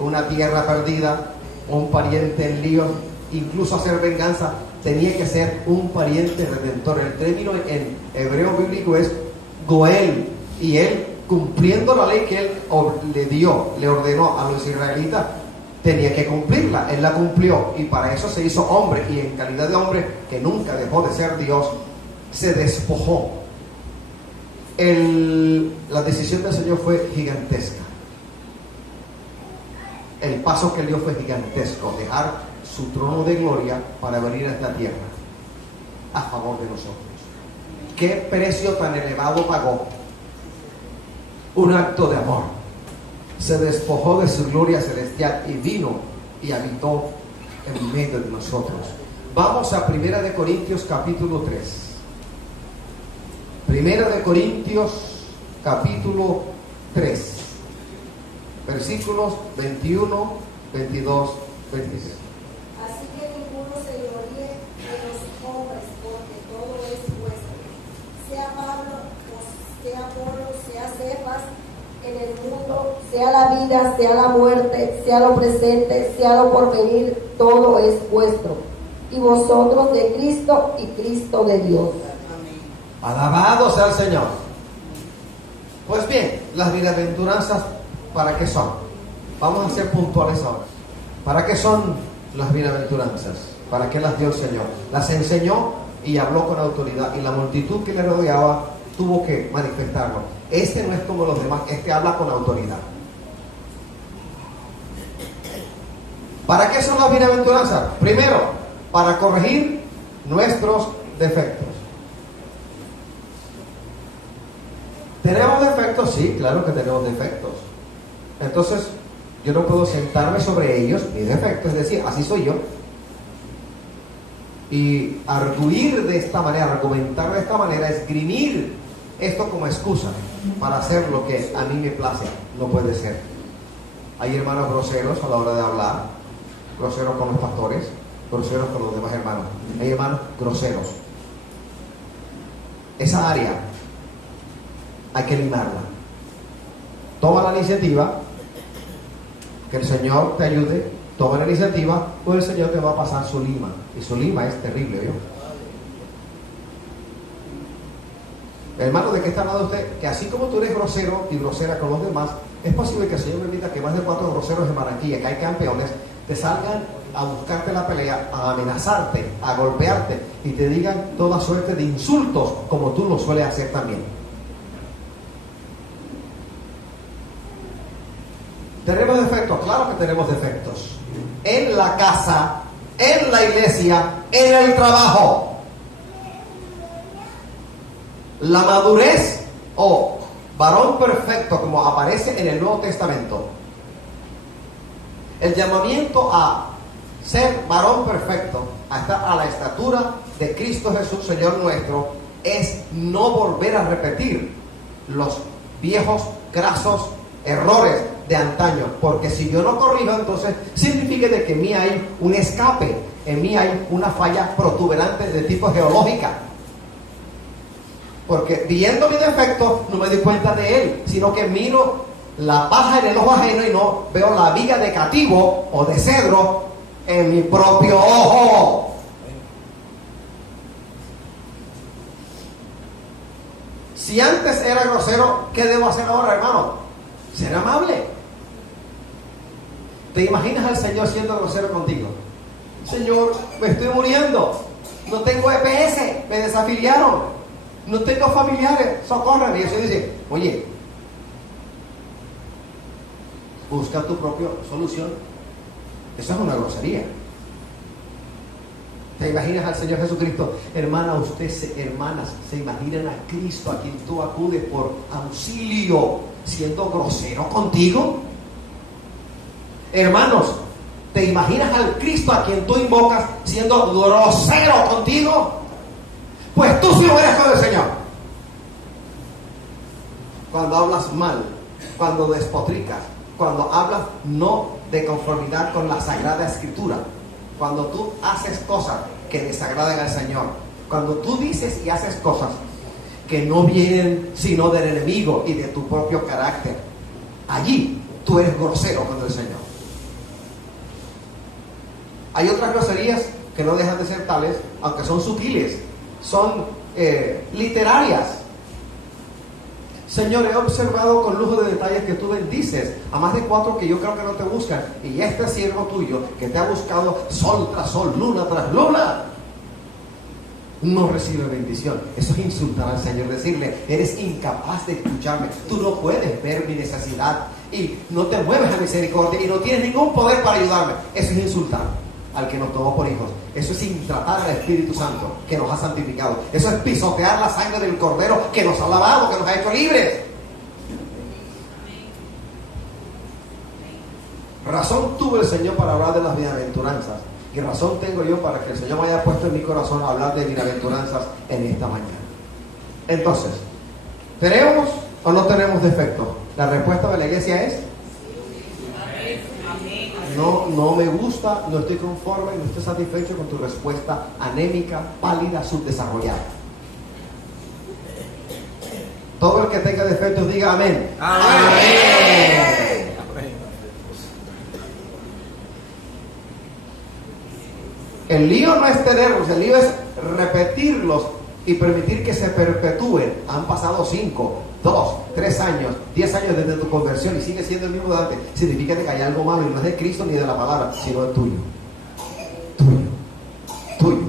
una tierra perdida, un pariente en líos, incluso hacer venganza, tenía que ser un pariente redentor. El término en hebreo bíblico es Goel, y él, cumpliendo la ley que él le ordenó a los israelitas, tenía que cumplirla. Él la cumplió y para eso se hizo hombre, y en calidad de hombre, que nunca dejó de ser Dios, se despojó. La decisión del Señor fue gigantesca. El paso que él dio fue gigantesco: dejar su trono de gloria para venir a esta tierra a favor de nosotros. ¿Qué precio tan elevado pagó? Un acto de amor. Se despojó de su gloria celestial y vino y habitó en medio de nosotros. Vamos a 1 de Corintios capítulo 3. 1 de Corintios capítulo 3, versículos 21, 22, 23. Así que ninguno se gloríe de los hombres, porque todo es vuestro. Sea Pablo, sea Apolo, sea Cefas, en el mundo, sea la vida, sea la muerte, sea lo presente, sea lo porvenir, todo es vuestro. Y vosotros de Cristo y Cristo de Dios. Alabado sea el Señor. Pues bien, las bienaventuranzas, ¿para qué son? Vamos a ser puntuales ahora. ¿Para qué son las bienaventuranzas? ¿Para qué las dio el Señor? Las enseñó y habló con autoridad, y la multitud que le rodeaba tuvo que manifestarlo. Este no es como los demás, este habla con autoridad. ¿Para qué son las bienaventuranzas? Primero, para corregir nuestros defectos. ¿Tenemos defectos? Sí, claro que tenemos defectos. Entonces, yo no puedo sentarme sobre ellos, mis defectos, es decir, así soy yo, y arguir de esta manera, argumentar de esta manera, esgrimir esto como excusa para hacer lo que a mí me place. No puede ser. Hay hermanos groseros a la hora de hablar, groseros con los pastores, groseros con los demás hermanos. Hay hermanos groseros. Esa área hay que limarla. Toma la iniciativa, que el Señor te ayude. Toma la iniciativa, pues el Señor te va a pasar su lima. Y su lima es terrible, ¿vio? Hermano, ¿de qué está hablando usted? Que así como tú eres grosero y grosera con los demás, es posible que el Señor permita que más de 4 groseros en Barranquilla, que hay campeones, te salgan a buscarte la pelea, a amenazarte, a golpearte y te digan toda suerte de insultos, como tú lo sueles hacer también. ¿Tenemos defectos? Claro que tenemos defectos. En la casa, en la iglesia, en el trabajo. La madurez o varón perfecto, como aparece en el Nuevo Testamento, el llamamiento a ser varón perfecto, a estar a la estatura de Cristo Jesús, Señor nuestro, es no volver a repetir los viejos, grasos errores de antaño, porque si yo no corrijo, entonces significa de que en mí hay un escape, en mí hay una falla protuberante de tipo geológica, porque viendo mi defecto no me doy cuenta de él, sino que miro la paja en el ojo ajeno y no veo la viga de cativo o de cedro en mi propio ojo. Si antes era grosero, ¿qué debo hacer ahora, hermano? Ser amable. ¿Te imaginas al Señor siendo grosero contigo? Señor, me estoy muriendo, no tengo EPS, me desafiliaron, no tengo familiares, socórreme. Y el Señor dice, oye, busca tu propia solución. Eso es una grosería. ¿Te imaginas al Señor Jesucristo? Hermanas, ¿se imaginan a Cristo a quien tú acudes por auxilio siendo grosero contigo? Hermanos, ¿te imaginas al Cristo a quien tú invocas siendo grosero contigo? Pues tú sí lo eres con el Señor. Cuando hablas mal, cuando despotricas, cuando hablas no de conformidad con la Sagrada Escritura, cuando tú haces cosas que desagradan al Señor, cuando tú dices y haces cosas que no vienen sino del enemigo y de tu propio carácter, allí tú eres grosero con el Señor. Hay otras groserías que no dejan de ser tales, aunque son sutiles, son literarias. Señor, he observado con lujo de detalles que tú bendices a más de 4 que yo creo que no te buscan, y este siervo tuyo que te ha buscado sol tras sol, luna tras luna, no recibe bendición. Eso es insultar al Señor, decirle, eres incapaz de escucharme, tú no puedes ver mi necesidad y no te mueves a misericordia y no tienes ningún poder para ayudarme. Eso es insultar al que nos tomó por hijos. Eso es intratar al Espíritu Santo que nos ha santificado. Eso es pisotear la sangre del Cordero que nos ha lavado, que nos ha hecho libres. Razón tuvo el Señor para hablar de las bienaventuranzas, y razón tengo yo para que el Señor me haya puesto en mi corazón a hablar de bienaventuranzas en esta mañana. Entonces, ¿tenemos o no tenemos defectos? La respuesta de la iglesia es no me gusta, no estoy conforme, no estoy satisfecho con tu respuesta anémica, pálida, subdesarrollada. Todo el que tenga defectos diga amén. Amén. El lío no es tenerlos, el lío es repetirlos y permitir que se perpetúen. Han pasado 5, 2, 3 años, 10 años desde tu conversión y sigue siendo el mismo de antes. Significa que hay algo malo y no es de Cristo ni de la palabra, sino de tuyo. Tuyo.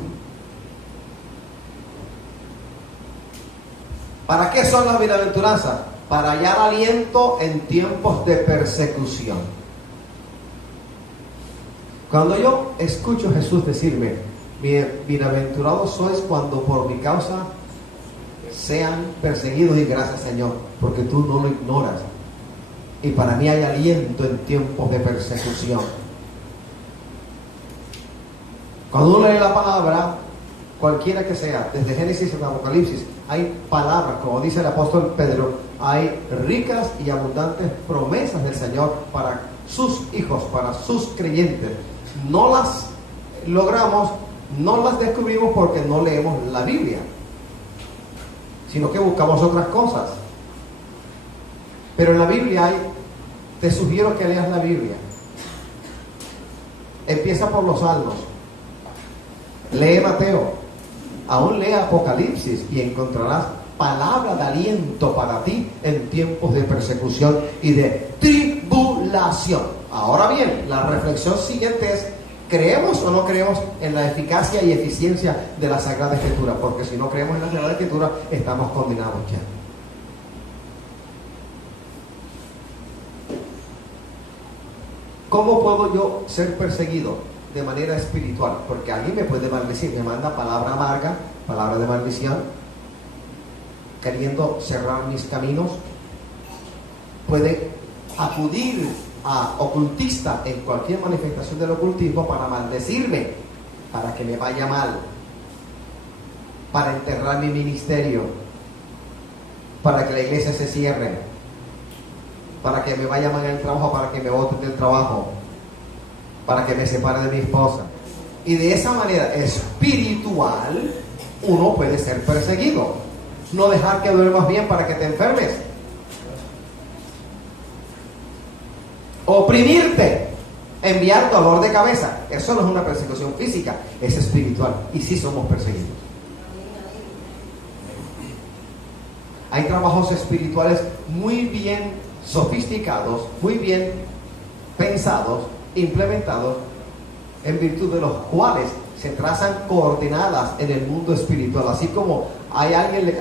¿Para qué son las bienaventuranzas? Para hallar aliento en tiempos de persecución. Cuando yo escucho a Jesús decirme, bienaventurados sois cuando por mi causa sean perseguidos, y gracias, Señor, porque tú no lo ignoras. Y para mí hay aliento en tiempos de persecución. Cuando uno lee la palabra, cualquiera que sea, desde Génesis hasta Apocalipsis, hay palabras, como dice el apóstol Pedro, hay ricas y abundantes promesas del Señor para sus hijos, para sus creyentes. No las logramos, no las descubrimos porque no leemos la Biblia, sino que buscamos otras cosas. Pero en la Biblia hay, te sugiero que leas la Biblia. Empieza por los Salmos, lee Mateo, aún lee Apocalipsis y encontrarás palabra de aliento para ti en tiempos de persecución y de tribulación. Ahora bien, la reflexión siguiente es: ¿creemos o no creemos en la eficacia y eficiencia de la Sagrada Escritura? Porque si no creemos en la Sagrada Escritura, estamos condenados ya. ¿Cómo puedo yo ser perseguido de manera espiritual? Porque alguien me puede maldecir, me manda palabra amarga, palabra de maldición, queriendo cerrar mis caminos. Puede acudir a ocultista en cualquier manifestación del ocultismo para maldecirme, para que me vaya mal, para enterrar mi ministerio, para que la iglesia se cierre, para que me vaya mal en el trabajo, para que me boten del trabajo, para que me separe de mi esposa. Y de esa manera espiritual uno puede ser perseguido. No dejar que duermas bien para que te enfermes. Oprimirte, enviar dolor de cabeza. Eso no es una persecución física, es espiritual. Y sí somos perseguidos. Hay trabajos espirituales muy bien sofisticados, muy bien pensados, implementados, en virtud de los cuales se trazan coordenadas en el mundo espiritual. Así como hay alguien,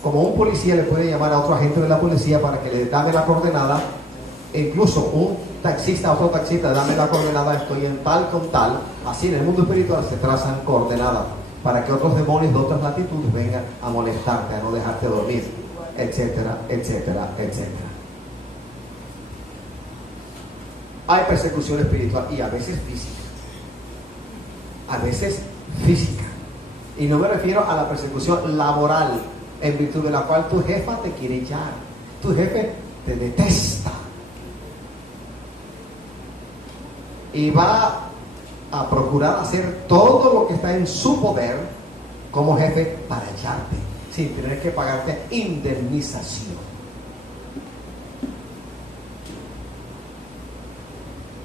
como un policía le puede llamar a otro agente de la policía para que le dame la coordenada, e incluso un taxista a otro taxista, dame la coordenada, estoy en tal con tal. Así en el mundo espiritual se trazan coordenadas para que otros demonios de otras latitudes vengan a molestarte, a no dejarte dormir, etcétera, etcétera, etcétera. Hay persecución espiritual y a veces física. A veces física. Y no me refiero a la persecución laboral, en virtud de la cual tu jefa te quiere echar. Tu jefe te detesta. Y va a procurar hacer todo lo que está en su poder como jefe para echarte, sin tener que pagarte indemnización.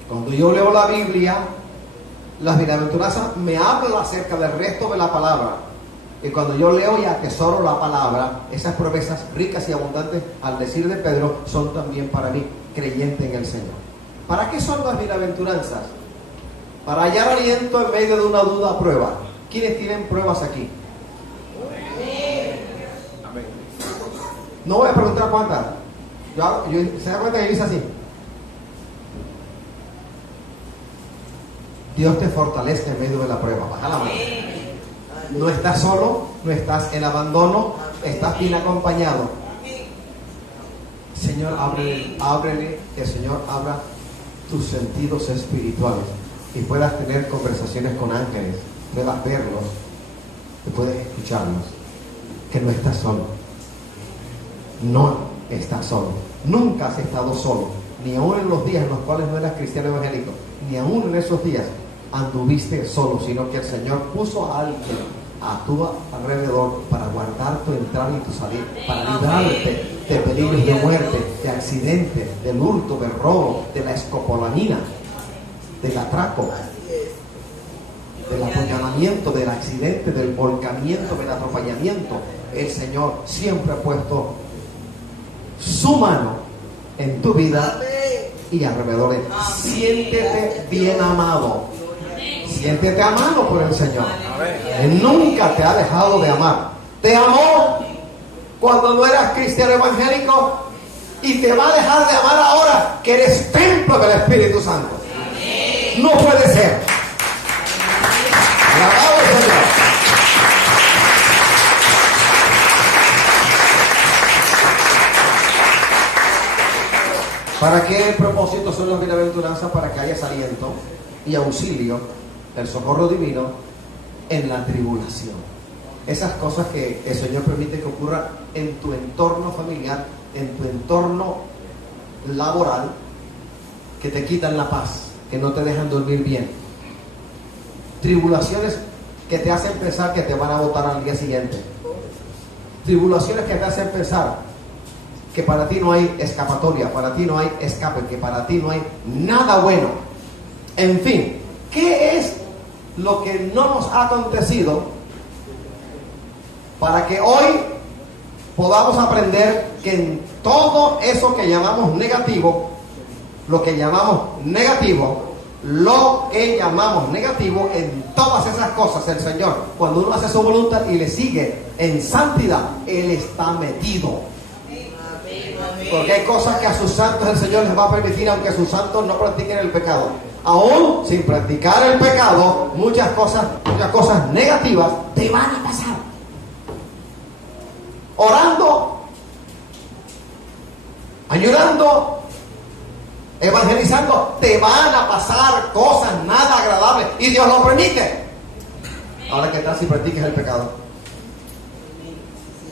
Cuando yo leo la Biblia, las bienaventuranzas me hablan acerca del resto de la palabra. Y cuando yo leo y atesoro la palabra, esas promesas ricas y abundantes, al decir de Pedro, son también para mí, creyente en el Señor. ¿Para qué son las bienaventuranzas? Para hallar aliento en medio de una duda prueba. ¿Quiénes tienen pruebas aquí? Amén. No voy a preguntar cuántas. ¿Se da cuenta que yo hice así? Dios te fortalece en medio de la prueba. Baja la mano. No estás solo, no estás en abandono, estás bien acompañado. Señor, ábrele, que el Señor abra tus sentidos espirituales y puedas tener conversaciones con ángeles, puedas verlos, y puedes escucharlos. Que no estás solo. No estás solo. Nunca has estado solo, ni aún en los días en los cuales no eras cristiano evangélico, ni aún en esos días anduviste solo, sino que el Señor puso a alguien a tu alrededor para guardar tu entrada y tu salir, para librarte de peligros de muerte, de accidente, del hurto, del robo, de la escopolamina, del atraco, del apuñalamiento, del accidente, del volcamiento, del atropellamiento. El Señor siempre ha puesto su mano en tu vida y alrededor de ti. Siéntete bien amado. Siéntete amado por el Señor. Él nunca te ha dejado de amar. Te amó cuando no eras cristiano evangélico y te va a dejar de amar ahora que eres templo del Espíritu Santo. No puede ser. Alabado el Señor. ¿Para qué propósito son las bienaventuranzas? Para que haya aliento y auxilio, el socorro divino en la tribulación. Esas cosas que el Señor permite que ocurran en tu entorno familiar, en tu entorno laboral, que te quitan la paz, que no te dejan dormir bien. Tribulaciones que te hacen pensar que te van a botar al día siguiente. Tribulaciones que te hacen pensar que para ti no hay escapatoria, para ti no hay escape, que para ti no hay nada bueno. En fin, ¿qué es lo que no nos ha acontecido para que hoy podamos aprender que en todo eso que llamamos negativo, lo que llamamos negativo, en todas esas cosas, el Señor, cuando uno hace su voluntad y le sigue en santidad, Él está metido? Porque hay cosas que a sus santos el Señor les va a permitir, aunque sus santos no practiquen el pecado. Aún sin practicar el pecado, muchas cosas negativas te van a pasar. Orando, ayudando, evangelizando, te van a pasar cosas nada agradables y Dios lo permite. Ahora, ¿qué tal si practicas el pecado?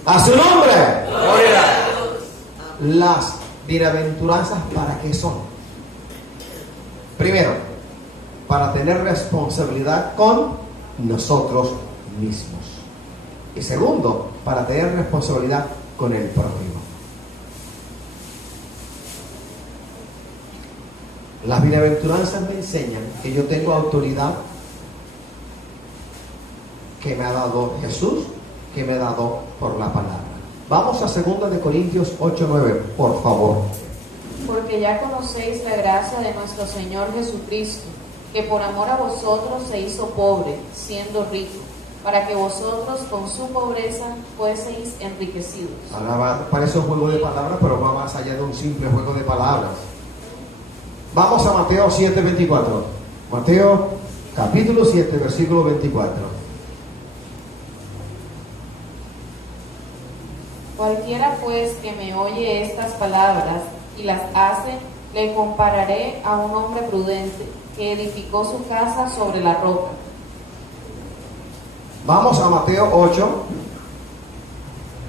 ¡A su nombre! ¡Gloria! Las bienaventuranzas, ¿para qué son? Primero, para tener responsabilidad con nosotros mismos. Y segundo, para tener responsabilidad con el prójimo. Las bienaventuranzas me enseñan que yo tengo autoridad que me ha dado Jesús, que me ha dado por la palabra. Vamos a 2 Corintios 8:9, por favor. Porque ya conocéis la gracia de nuestro Señor Jesucristo, que por amor a vosotros se hizo pobre, siendo rico, para que vosotros con su pobreza fueseis enriquecidos. Ahora parece un juego de palabras, pero va más allá de un simple juego de palabras. Vamos a Mateo 7:24. Mateo capítulo 7, versículo 24. Cualquiera pues que me oye estas palabras y las hace, le compararé a un hombre prudente que edificó su casa sobre la roca. Vamos a Mateo 8.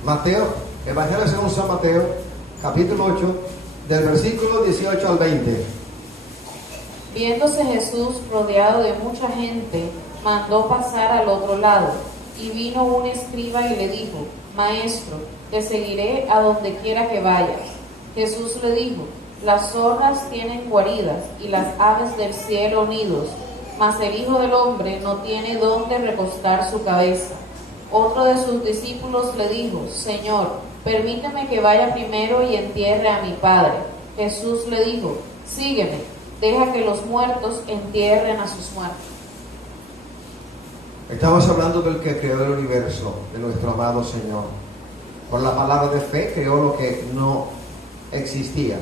Mateo, Evangelio según San Mateo, capítulo 8, del versículo 18 al 20. Viéndose Jesús rodeado de mucha gente, mandó pasar al otro lado, y vino un escriba y le dijo: Maestro, te seguiré a donde quiera que vayas. Jesús le dijo: las zorras tienen guaridas y las aves del cielo nidos, mas el Hijo del Hombre no tiene dónde recostar su cabeza. Otro de sus discípulos le dijo: Señor, permíteme que vaya primero y entierre a mi Padre. Jesús le dijo: sígueme, deja que los muertos entierren a sus muertos. Estamos hablando del que creó el universo, de nuestro amado Señor. Por la palabra de fe creó lo que no existía.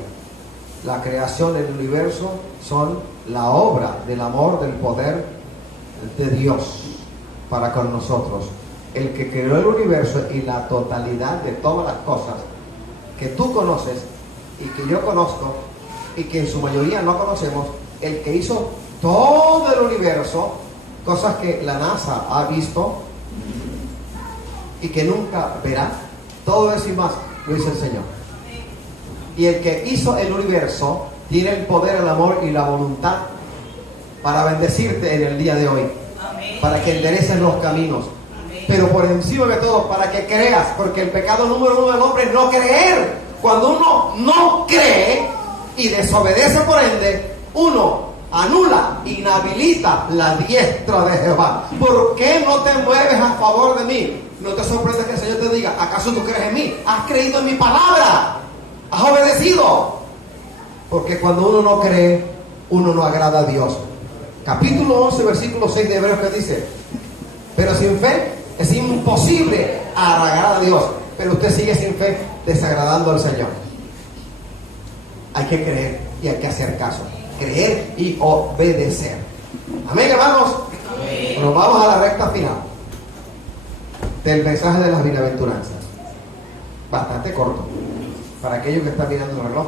La creación del universo son la obra del amor, del poder de Dios para con nosotros. El que creó el universo y la totalidad de todas las cosas que tú conoces y que yo conozco y que en su mayoría no conocemos, el que hizo todo el universo, cosas que la NASA ha visto y que nunca verá, todo eso y más lo hizo el Señor. Y el que hizo el universo tiene el poder, el amor y la voluntad para bendecirte en el día de hoy. Amén. Para que endereces los caminos. Amén. Pero por encima de todo, para que creas, porque el pecado número uno del hombre es no creer. Cuando uno no cree y desobedece por ende, uno anula, inhabilita la diestra de Jehová. ¿Por qué no te mueves a favor de mí? No te sorprendes que el Señor te diga: ¿acaso tú crees en mí? ¿Has creído en mi palabra? ¿Has obedecido? Porque cuando uno no cree, uno no agrada a Dios. Capítulo 11, versículo 6 de Hebreos, que dice: pero sin fe es imposible agradar a Dios. Pero usted sigue sin fe, desagradando al Señor. Hay que creer y hay que hacer caso. Creer y obedecer. Amén, hermanos. Amén. Nos vamos a la recta final del mensaje de las bienaventuranzas. Bastante corto para aquellos que están mirando el reloj.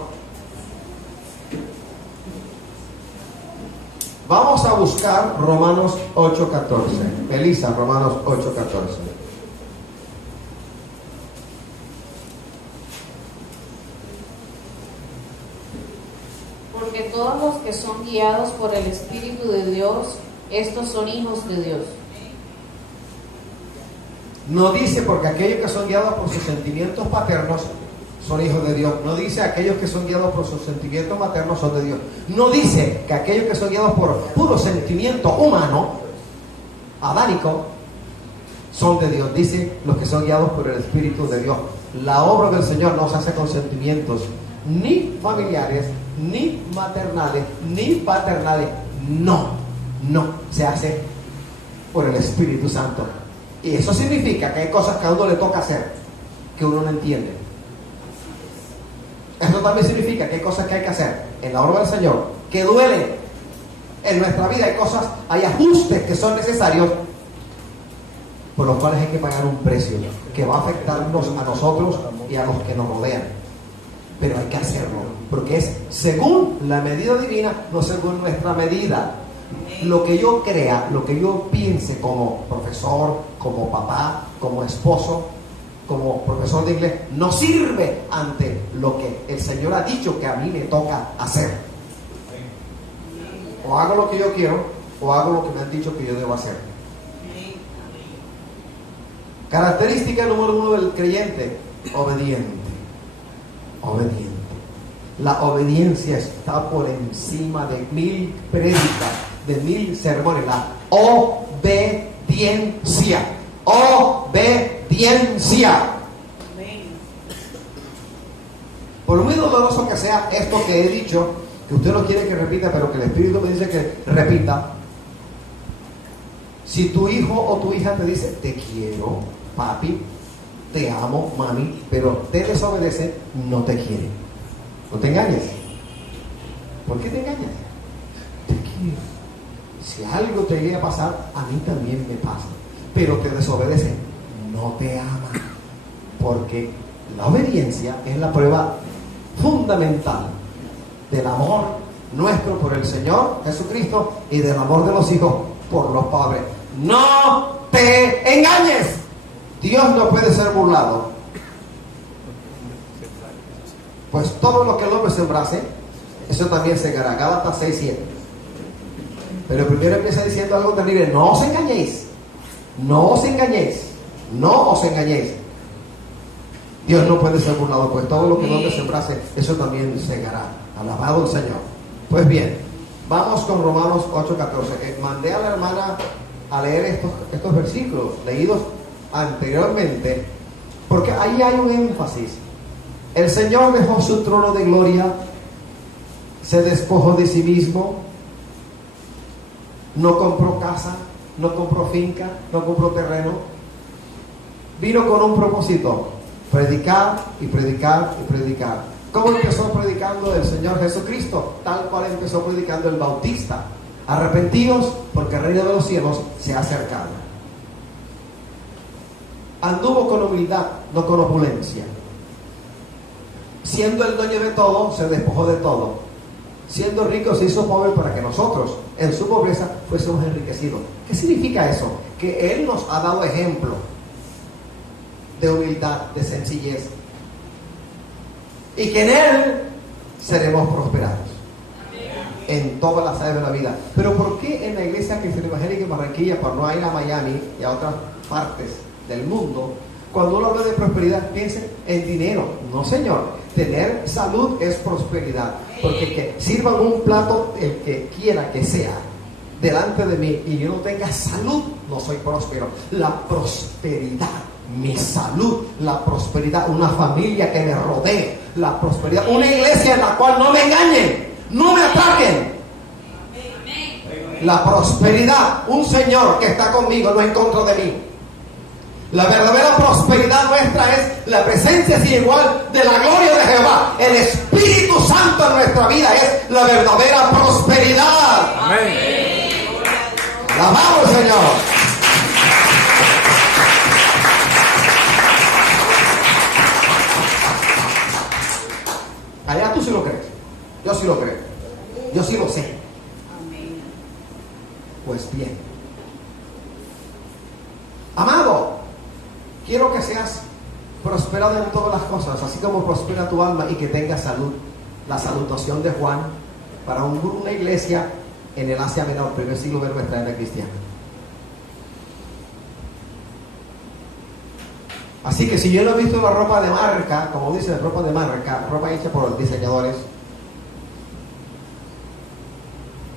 Vamos a buscar Romanos 8:14. Elisa, Romanos 8:14. Porque todos los que son guiados por el Espíritu de Dios, estos son hijos de Dios. No dice porque aquellos que son guiados por sus sentimientos paternos son hijos de Dios. No dice aquellos que son guiados por sus sentimientos maternos son de Dios. No dice que aquellos que son guiados por puro sentimiento humano, adánico, son de Dios. Dice los que son guiados por el Espíritu de Dios. La obra del Señor no se hace con sentimientos ni familiares, ni maternales, ni paternales. No, se hace por el Espíritu Santo. Y eso significa que hay cosas que a uno le toca hacer que uno no entiende. Eso también significa que hay cosas que hay que hacer en la obra del Señor que duelen. En nuestra vida hay ajustes que son necesarios, por los cuales hay que pagar un precio que va a afectarnos a nosotros y a los que nos rodean. Pero hay que hacerlo, porque es según la medida divina, no según nuestra medida. Lo que yo crea, lo que yo piense como profesor, como papá, como esposo, como profesor de inglés, no sirve ante lo que el Señor ha dicho que a mí me toca hacer. O hago lo que yo quiero, o hago lo que me han dicho que yo debo hacer. Característica número 1 del creyente: obediente. Obediente. La obediencia está por encima de 1000 prédicas, de 1000 sermones. La obediencia. Obediencia. Por muy doloroso que sea esto que he dicho, que usted no quiere que repita, pero que el Espíritu me dice que repita. Si tu hijo o tu hija te dice: te quiero, papi, te amo, mami, pero te desobedece, no te quiere. No te engañes. ¿Por qué te engañas? Te quiero. Si algo te llega a pasar, a mí también me pasa. Pero te desobedece, no te ama. Porque la obediencia es la prueba fundamental del amor nuestro por el Señor Jesucristo y del amor de los hijos por los padres. No te engañes. Dios no puede ser burlado. Pues todo lo que el hombre sembrase, eso también segará. Gálatas 6:7. Pero primero empieza diciendo algo terrible: no os engañéis. No os engañéis. No os engañéis. Dios no puede ser burlado, pues todo lo que el hombre sembrase, eso también segará. Alabado el Señor. Pues bien, vamos con Romanos 8:14. Mandé a la hermana a leer estos versículos leídos anteriormente, porque ahí hay un énfasis. El Señor dejó su trono de gloria, se despojó de sí mismo, no compró casa, no compró finca, no compró terreno. Vino con un propósito: predicar y predicar y predicar. ¿Cómo empezó predicando el Señor Jesucristo? Tal cual empezó predicando el Bautista: arrepentíos, porque el reino de los cielos se ha acercado. Anduvo con humildad, no con opulencia. Siendo el dueño de todo, se despojó de todo. Siendo rico, se hizo pobre para que nosotros, en su pobreza, fuésemos enriquecidos. ¿Qué significa eso? Que Él nos ha dado ejemplo de humildad, de sencillez, y que en Él seremos prosperados en todas las áreas de la vida. Pero ¿por qué en la iglesia cristiana evangélica en Barranquilla, por no ir a Miami y a otras partes del mundo, cuando uno habla de prosperidad, piensen en dinero? No, señor. Tener salud es prosperidad, porque que sirvan un plato el que quiera que sea delante de mí y yo no tenga salud, no soy próspero. La prosperidad, mi salud, la prosperidad, una familia que me rodee, la prosperidad, una iglesia en la cual no me engañen, no me ataquen. La prosperidad, un Señor que está conmigo, no en contra de mí. La verdadera prosperidad nuestra es la presencia sin igual de la gloria de Jehová. El Espíritu Santo en nuestra vida es la verdadera prosperidad. Amén. Alabamos, Señor. Allá tú sí lo crees. Yo sí lo creo. Yo sí lo sé. Pues bien, amado, quiero que seas prosperado en todas las cosas, así como prospera tu alma, y que tengas salud. La salutación de Juan para una iglesia en el Asia Menor, primer siglo de nuestra era cristiana. Así que si yo no he visto la ropa de marca, como dice, ropa de marca, ropa hecha por diseñadores,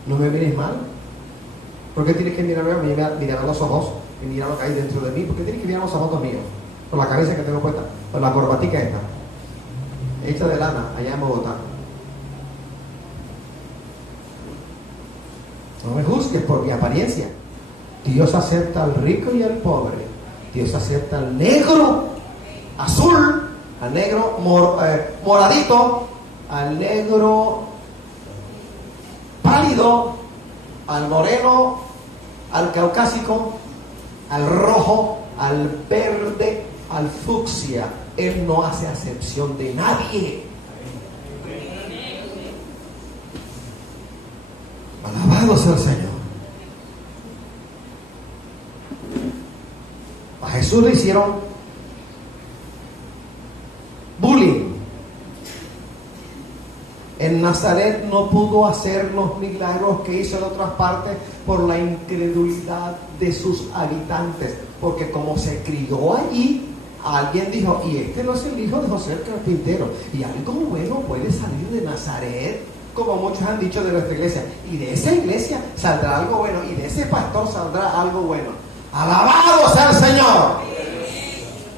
no me mires mal. ¿Por qué tienes que mirarme a los ojos y mirar lo que hay dentro de mí? ¿Por qué tienes que mirar los zapatos míos? Por la cabeza que tengo puesta, por la corbatica esta, hecha de lana, allá en Bogotá. No me juzgues por mi apariencia. Dios acepta al rico y al pobre. Dios acepta al negro azul, al negro moradito, al negro pálido, al moreno, al caucásico, al rojo, al verde, al fucsia. Él no hace acepción de nadie. Alabado sea el Señor. A Jesús le hicieron bullying. En Nazaret no pudo hacer los milagros que hizo en otras partes por la incredulidad de sus habitantes, porque como se crió allí, alguien dijo, y este no es el hijo de José el carpintero, y algo bueno puede salir de Nazaret, como muchos han dicho de nuestra iglesia, y de esa iglesia saldrá algo bueno, y de ese pastor saldrá algo bueno. Alabado sea el Señor,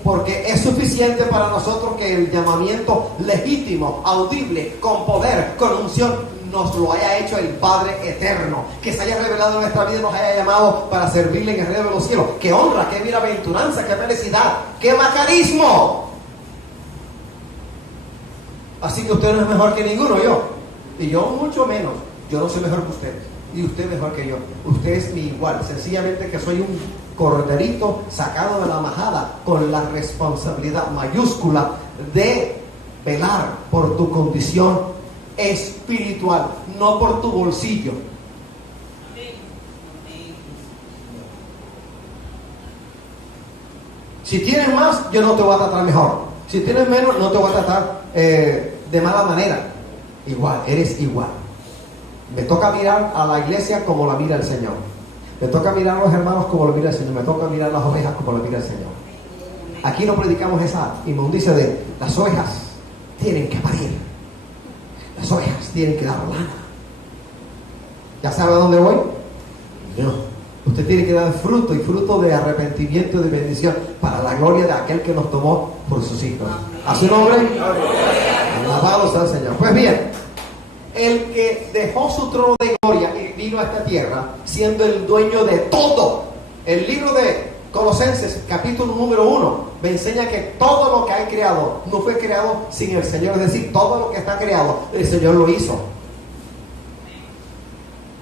porque es suficiente para nosotros que el llamamiento legítimo, audible, con poder, con unción, nos lo haya hecho el Padre eterno, que se haya revelado en nuestra vida y nos haya llamado para servirle en el reino de los cielos. ¡Qué honra, qué bienaventuranza, qué felicidad, qué macarismo! Así que usted no es mejor que ninguno, yo, y yo mucho menos. Yo no soy mejor que usted, y usted mejor que yo. Usted es mi igual, sencillamente que soy un corderito sacado de la majada, con la responsabilidad mayúscula de velar por tu condición espiritual, no por tu bolsillo. Si tienes más, yo no te voy a tratar mejor. Si tienes menos, no te voy a tratar de mala manera. Igual, eres igual. Me toca mirar a la iglesia como la mira el Señor. Me toca mirar a los hermanos como lo mira el Señor. Me toca mirar a las ovejas como lo mira el Señor. Aquí no predicamos esa inmundicia de las ovejas tienen que parir. Las ovejas tienen que dar lana. ¿Ya sabe a dónde voy? No. Usted tiene que dar fruto, y fruto de arrepentimiento y de bendición, para la gloria de aquel que nos tomó por sus hijos. ¿A su nombre? Alabado sea el Señor. Pues bien, el que dejó su trono de gloria y vino a esta tierra siendo el dueño de todo. El libro de Colosenses, capítulo número 1, me enseña que todo lo que hay creado no fue creado sin el Señor. Es decir, todo lo que está creado, el Señor lo hizo.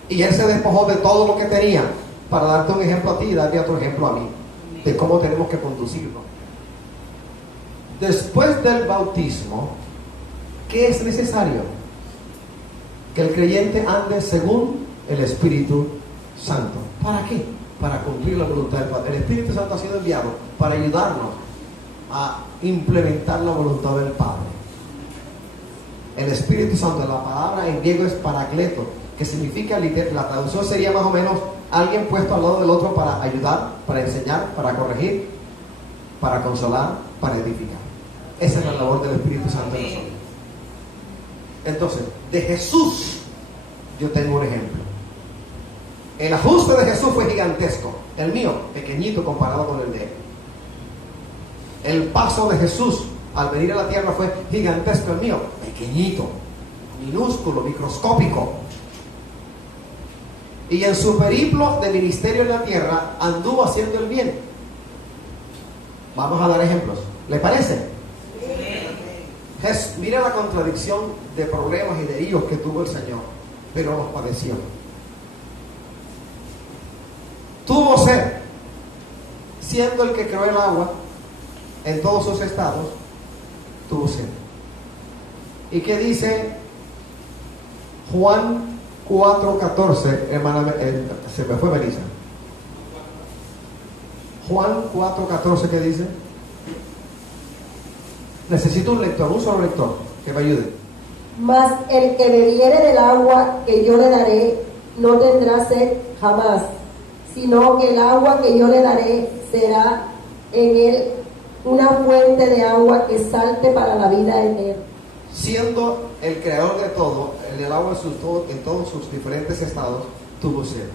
Y Él se despojó de todo lo que tenía para darte un ejemplo a ti y darte otro ejemplo a mí de cómo tenemos que conducirnos. Después del bautismo, ¿qué es necesario? Que el creyente ande según el Espíritu Santo. ¿Para qué? Para cumplir la voluntad del Padre. El Espíritu Santo ha sido enviado para ayudarnos a implementar la voluntad del Padre. El Espíritu Santo, la palabra en griego es paracleto, que significa, la traducción sería más o menos alguien puesto al lado del otro para ayudar, para enseñar, para corregir, para consolar, para edificar. Esa es la labor del Espíritu Santo en nosotros. Entonces, de Jesús yo tengo un ejemplo. El ajuste de Jesús fue gigantesco. El mío, pequeñito comparado con el de él. El paso de Jesús al venir a la tierra fue gigantesco. El mío, pequeñito, minúsculo, microscópico. Y en su periplo de ministerio en la tierra anduvo haciendo el bien. Vamos a dar ejemplos. ¿Le parece? Mira la contradicción de problemas y de líos que tuvo el Señor, pero los padeció. Tuvo sed, siendo el que creó el agua en todos sus estados, tuvo sed. ¿Y qué dice Juan 4:14, hermana, se me fue Melissa. Juan 4:14, ¿qué dice? Necesito un lector, un solo lector que me ayude. Mas el que bebiere del agua que yo le daré no tendrá sed jamás, sino que el agua que yo le daré será en él una fuente de agua que salte para la vida en él. Siendo el creador de todo, el agua en todos sus diferentes estados, tuvo sed.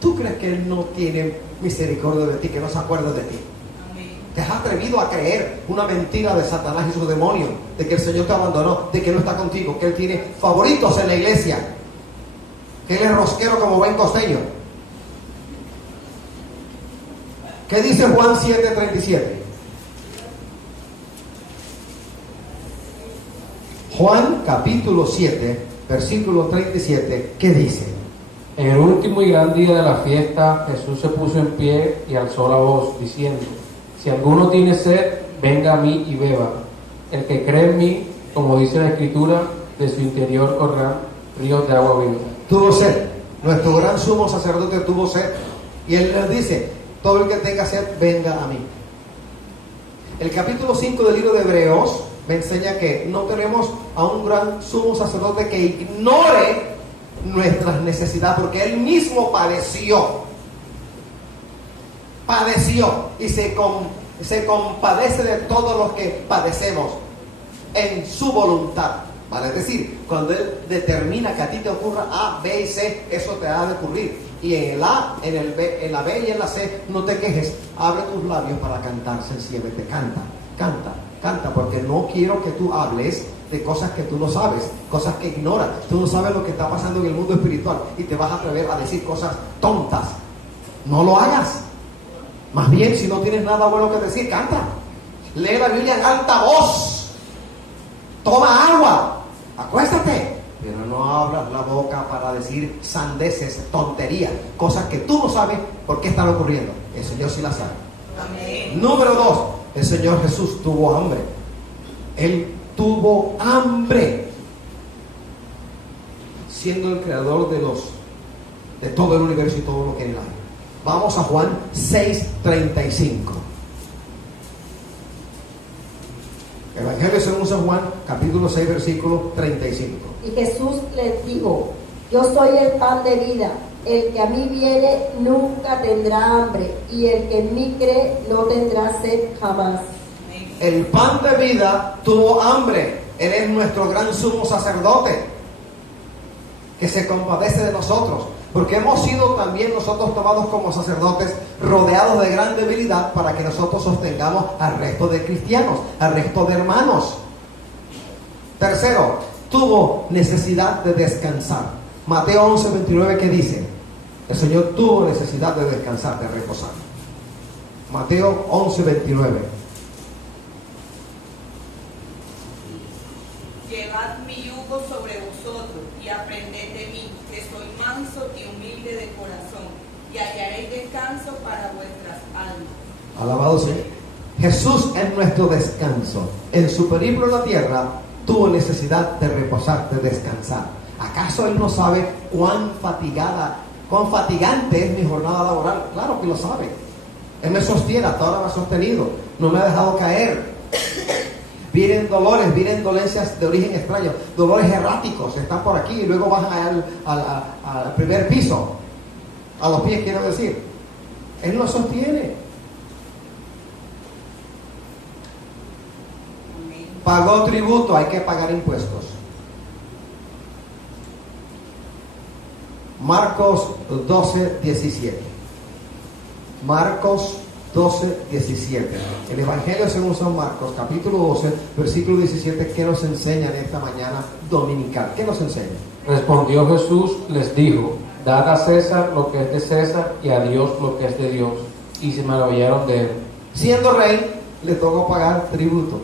¿Tú crees que Él no tiene misericordia de ti, que no se acuerda de ti? ¿Te has atrevido a creer una mentira de Satanás y sus demonios, de que el Señor te abandonó, de que no está contigo, que Él tiene favoritos en la iglesia, que Él es rosquero como buen costeño? ¿Qué dice Juan 7:37? Juan capítulo 7, versículo 37, ¿qué dice? En el último y gran día de la fiesta, Jesús se puso en pie y alzó la voz, diciendo: si alguno tiene sed, venga a mí y beba. El que cree en mí, como dice la Escritura, de su interior correrán ríos de agua viva. Tuvo sed. Nuestro gran sumo sacerdote tuvo sed. Y Él les dice: todo el que tenga sed, venga a mí. El capítulo 5 del libro de Hebreos me enseña que no tenemos a un gran sumo sacerdote que ignore nuestras necesidades, porque Él mismo padeció y se compadece de todos los que padecemos en su voluntad, ¿vale? Es decir, cuando Él determina que a ti te ocurra A, B y C, eso te ha de ocurrir. Y en el A, en el B, en la B y en la C, no te quejes, abre tus labios para cantar sencillamente. Canta, porque no quiero que tú hables de cosas que tú no sabes, cosas que ignoras. Tú no sabes lo que está pasando en el mundo espiritual y te vas a atrever a decir cosas tontas. No lo hagas. Más bien, si no tienes nada bueno que decir, canta. Lee la Biblia en alta voz. Toma agua. Acuéstate. Pero no abras la boca para decir sandeces, tonterías, cosas que tú no sabes por qué están ocurriendo. El Señor sí las sabe. Amén. Número 2, el Señor Jesús tuvo hambre. Él tuvo hambre, siendo el creador de todo el universo y todo lo que en él hay. Vamos a Juan 6:35. Evangelio según San Juan, capítulo 6, versículo 35. Y Jesús les dijo: yo soy el pan de vida. El que a mí viene nunca tendrá hambre, y el que en mí cree no tendrá sed jamás. El pan de vida tuvo hambre. Él es nuestro gran sumo sacerdote, que se compadece de nosotros, porque hemos sido también nosotros tomados como sacerdotes, rodeados de gran debilidad, para que nosotros sostengamos al resto de cristianos, al resto de hermanos. Tercero, tuvo necesidad de descansar. Mateo 11:29, ¿qué dice? El Señor tuvo necesidad de descansar, de reposar. Mateo 11:29. Llevad mi yugo sobre vosotros y aprended de mí, que soy manso y humilde de corazón, y hallaréis descanso para vuestras almas. Alabado sea. Jesús es nuestro descanso. En su periplo en la tierra tuvo necesidad de reposar, de descansar. ¿Acaso Él no sabe cuán fatigante es mi jornada laboral? Claro que lo sabe. Él me sostiene, hasta ahora me ha sostenido, no me ha dejado caer. Vienen dolores, vienen dolencias de origen extraño, dolores erráticos, están por aquí y luego bajan al primer piso, a los pies, quiero decir. Él nos sostiene. Pagó tributo, hay que pagar impuestos. Marcos 12:17. Marcos 12:17. El Evangelio según San Marcos, capítulo 12, versículo 17, ¿qué nos enseña en esta mañana dominical? ¿Qué nos enseña? Respondió Jesús, les dijo: dad a César lo que es de César y a Dios lo que es de Dios. Y se maravillaron de él. Siendo rey, le tocó pagar tributo.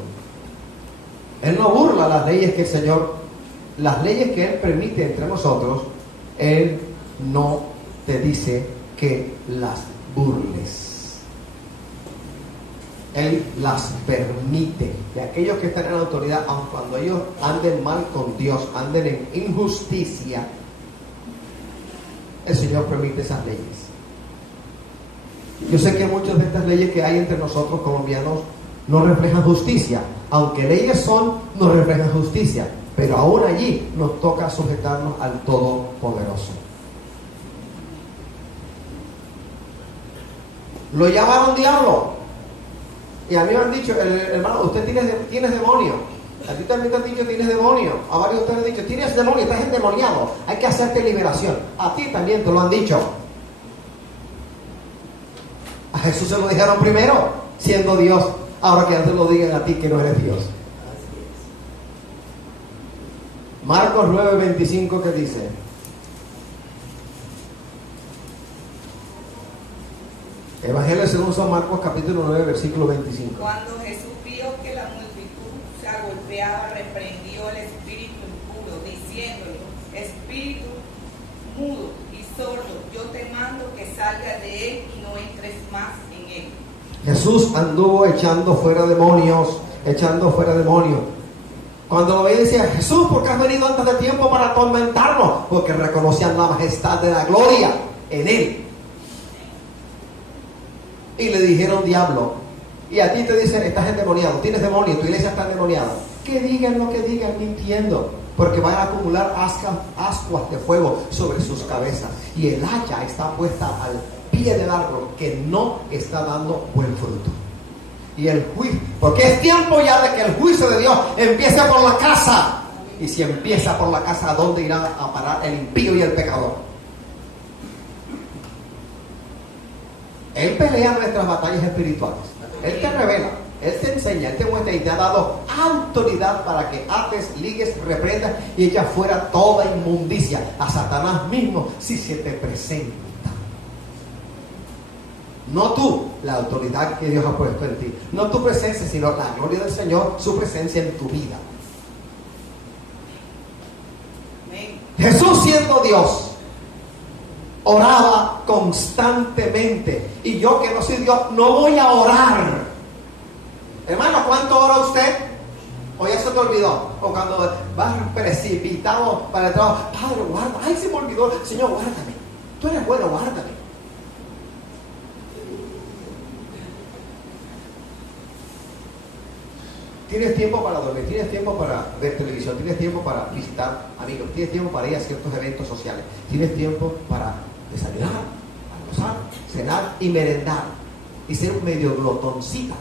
Él no burla las leyes que el Señor, las leyes que Él permite entre nosotros. Él no te dice que las burles. Él las permite. Y aquellos que están en la autoridad, aun cuando ellos anden mal con Dios, anden en injusticia, el Señor permite esas leyes. Yo sé que muchas de estas leyes que hay entre nosotros colombianos no reflejan justicia. Aunque leyes son, no reflejan justicia. Pero aún allí nos toca sujetarnos al Todopoderoso. Lo llamaron diablo. Y a mí me han dicho, hermano, usted tiene demonio. A ti también te han dicho tienes demonio. A varios de ustedes han dicho, tienes demonio, estás endemoniado. Hay que hacerte liberación. A ti también te lo han dicho. A Jesús se lo dijeron primero, siendo Dios. Ahora que antes lo digan a ti que no eres Dios. Marcos 9:25, ¿qué dice? Evangelio según San Marcos, capítulo 9, versículo 25. Cuando Jesús vio que la multitud se agolpeaba, reprendió al espíritu impuro, diciéndole: espíritu mudo y sordo, yo te mando que salgas de él y no entres más en él. Jesús anduvo echando fuera demonios. Cuando lo veía decía: Jesús, ¿por qué has venido antes de tiempo para atormentarnos? Porque reconocían la majestad de la gloria en él. Y le dijeron diablo. Y a ti te dicen: estás endemoniado, tienes demonio, tu iglesia está endemoniada. Que digan lo que digan, mintiendo, porque van a acumular ascuas de fuego sobre sus cabezas. Y el hacha está puesta al pie del árbol, que no está dando buen fruto. Y el juicio, porque es tiempo ya de que el juicio de Dios empiece por la casa. Y si empieza por la casa, ¿a dónde irá a parar el impío y el pecador? Él pelea nuestras batallas espirituales. Él te revela, Él te enseña, Él te muestra y te ha dado autoridad para que ates, ligues, reprendas y eches fuera toda inmundicia a Satanás mismo si se te presenta. No tú, la autoridad que Dios ha puesto en ti. No tu presencia, sino la gloria del Señor, su presencia en tu vida. Amén. Jesús, siendo Dios, oraba constantemente. Y yo, que no soy Dios, no voy a orar. Hermano, ¿cuánto ora usted? ¿O ya se te olvidó? O cuando vas precipitado para el trabajo: Padre, guarda. Ay, se me olvidó. Señor, guárdame. Tú eres bueno, guárdame. Tienes tiempo para dormir, tienes tiempo para ver televisión, tienes tiempo para visitar amigos, tienes tiempo para ir a ciertos eventos sociales, tienes tiempo para desayunar, almorzar, cenar y merendar y ser medio glotoncita,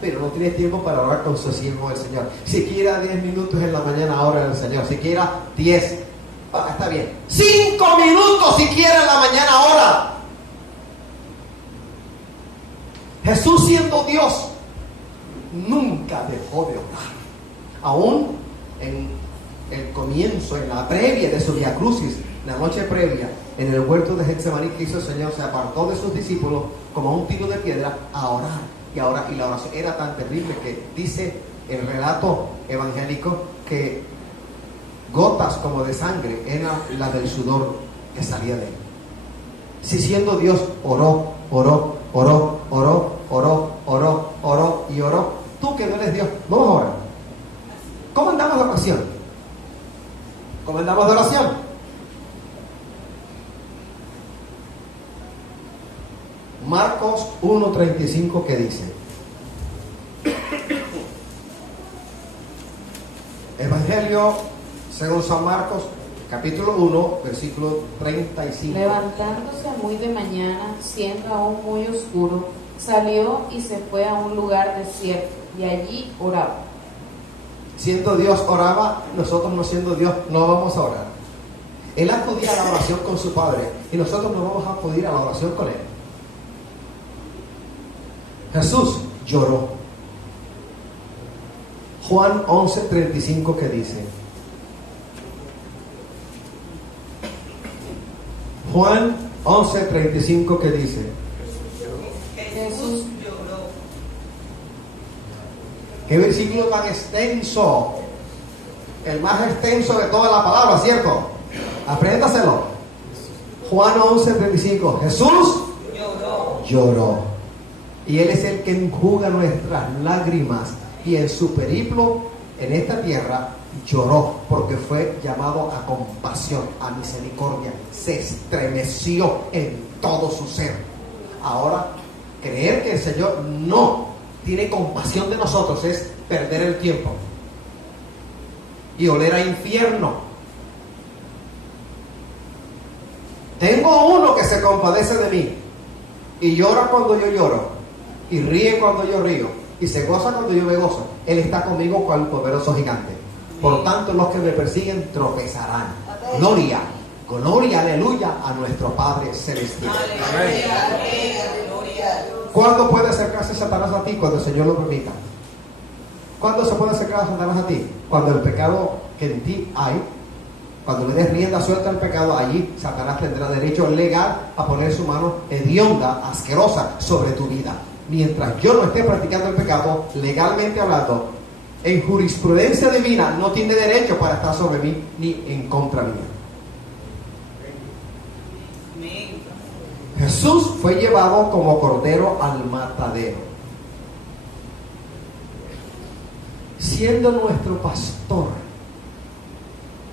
pero no tienes tiempo para orar con sosiego al Señor. Siquiera 10 minutos en la mañana ora al Señor, siquiera 10, está bien, 5 minutos siquiera en la mañana ora. Jesús, siendo Dios, nunca dejó de orar. Aún en el comienzo, en la previa de su Vía Crucis, la noche previa, en el huerto de Getsemaní, que hizo el Señor, se apartó de sus discípulos como un tiro de piedra a orar. Y la oración era tan terrible que dice el relato evangélico que gotas como de sangre era la del sudor que salía de él. Si siendo Dios, oró y oró. Tú, que no eres Dios, vamos a orar. ¿Cómo andamos de oración? ¿Cómo andamos de oración? Marcos 1:35, ¿qué dice? Evangelio según San Marcos, capítulo 1, versículo 35. Levantándose muy de mañana, siendo aún muy oscuro, salió y se fue a un lugar desierto, y allí oraba. Siendo Dios oraba, nosotros no siendo Dios no vamos a orar. Él acudía a la oración con su Padre y nosotros no vamos a acudir a la oración con Él. Jesús lloró. Juan 11:35, ¿qué dice? Juan 11:35, ¿qué dice? Jesús lloró. Qué versículo tan extenso. El más extenso de toda la palabra, ¿cierto? Apréndaselo. Juan 11:35. Jesús lloró. Y Él es el que enjuga nuestras lágrimas. Y en su periplo en esta tierra lloró porque fue llamado a compasión, a misericordia. Se estremeció en todo su ser. Ahora, creer que el Señor no tiene compasión de nosotros es perder el tiempo y oler a infierno. Tengo uno que se compadece de mí y llora cuando yo lloro y ríe cuando yo río y se goza cuando yo me gozo. Él está conmigo cual poderoso gigante. Por tanto, los que me persiguen tropezarán. Gloria, gloria, aleluya a nuestro Padre Celestial. ¿Cuándo puede acercarse Satanás a ti? Cuando el Señor lo permita. ¿Cuándo se puede acercar a Satanás a ti? Cuando el pecado que en ti hay, cuando le des rienda suelta al pecado, allí Satanás tendrá derecho legal a poner su mano hedionda, asquerosa, sobre tu vida. Mientras yo no esté practicando el pecado, legalmente hablando, en jurisprudencia divina, no tiene derecho para estar sobre mí ni en contra mía. Jesús fue llevado como cordero al matadero. Siendo nuestro pastor,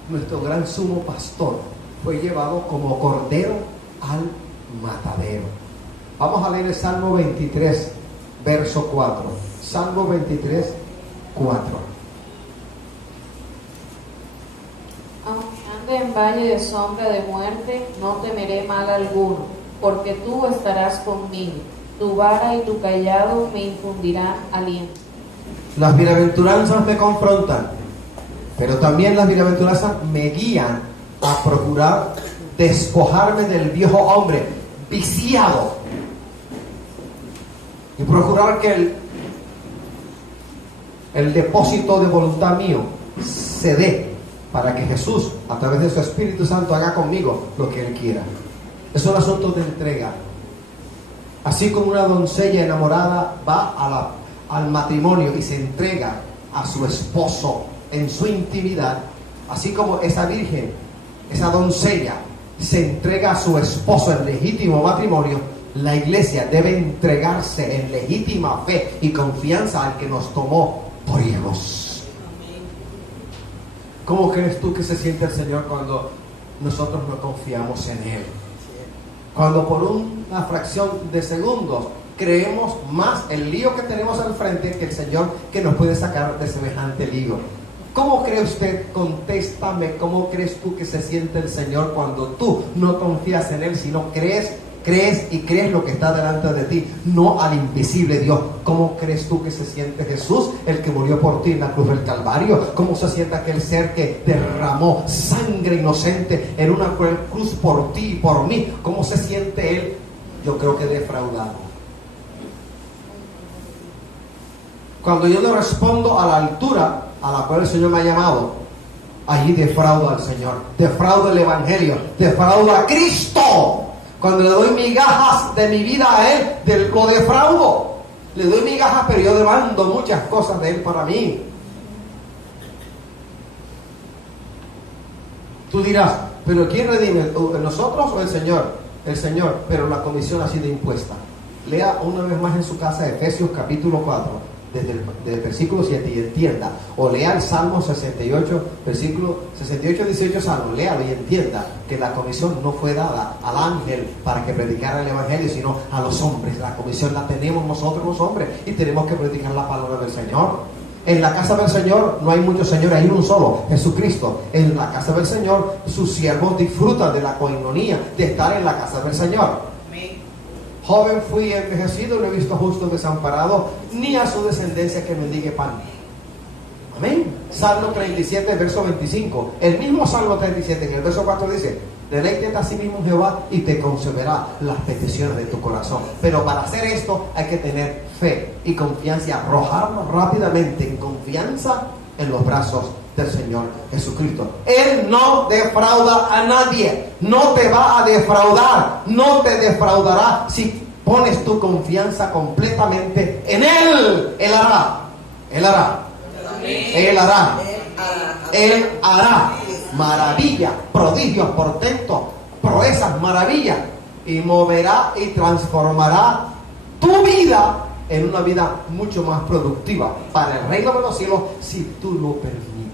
nuestro gran sumo pastor, fue llevado como cordero al matadero. Vamos a leer el Salmo 23, verso 4. Salmo 23, 4. Aunque ande en valle de sombra de muerte, no temeré mal alguno, porque tú estarás conmigo. Tu vara y tu callado me infundirán aliento. Las bienaventuranzas me confrontan, pero también las bienaventuranzas me guían a procurar despojarme del viejo hombre viciado y procurar que el depósito de voluntad mío se dé para que Jesús, a través de su Espíritu Santo, haga conmigo lo que Él quiera. Es un asunto de entrega. Así como una doncella enamorada va al matrimonio y se entrega a su esposo en su intimidad, así como esa virgen, esa doncella, se entrega a su esposo en legítimo matrimonio, la iglesia debe entregarse en legítima fe y confianza al que nos tomó por hijos. ¿Cómo crees tú que se siente el Señor cuando nosotros no confiamos en Él? Cuando por una fracción de segundos creemos más el lío que tenemos al frente que el Señor que nos puede sacar de semejante lío. ¿Cómo cree usted? Contéstame, ¿cómo crees tú que se siente el Señor cuando tú no confías en Él, sino crees lo que está delante de ti, no al invisible Dios? ¿Cómo crees tú que se siente Jesús, el que murió por ti en la cruz del Calvario? ¿Cómo se siente aquel ser que derramó sangre inocente en una cruz por ti y por mí? ¿Cómo se siente Él? Yo creo que defraudado. Cuando yo le respondo a la altura a la cual el Señor me ha llamado, allí defraudo al Señor, defraudo el Evangelio, defraudo a Cristo. Cuando le doy migajas de mi vida a Él, lo defraudo. Le doy migajas, pero yo demando muchas cosas de Él para mí. Tú dirás, ¿pero quién redime? ¿Nosotros o el Señor? El Señor, pero la comisión ha sido impuesta. Lea una vez más en su casa Efesios capítulo 4. Desde el versículo 7 y entienda, o lea el Salmo 68, versículo 68, 18 Salmo, léalo y entienda que la comisión no fue dada al ángel para que predicara el Evangelio, sino a los hombres. La comisión la tenemos nosotros los hombres y tenemos que predicar la palabra del Señor. En la casa del Señor no hay muchos señores, hay uno solo, Jesucristo. En la casa del Señor sus siervos disfrutan de la coinonía de estar en la casa del Señor. Joven fui envejecido, no he visto justo desamparado, ni a su descendencia que mendigue pan. Amén. Salmo 37, verso 25. El mismo Salmo 37, en el verso 4 dice: deleítate a sí mismo Jehová y te concederá las peticiones de tu corazón. Pero para hacer esto hay que tener fe y confianza y arrojarnos rápidamente en confianza en los brazos del Señor Jesucristo. Él no defrauda a nadie, no te va a defraudar, no te defraudará si pones tu confianza completamente en Él. Él hará, Él hará, Él hará, Él hará maravillas, prodigios, portentos, proezas, maravillas, y moverá y transformará tu vida en una vida mucho más productiva para el reino de los cielos si tú lo permites.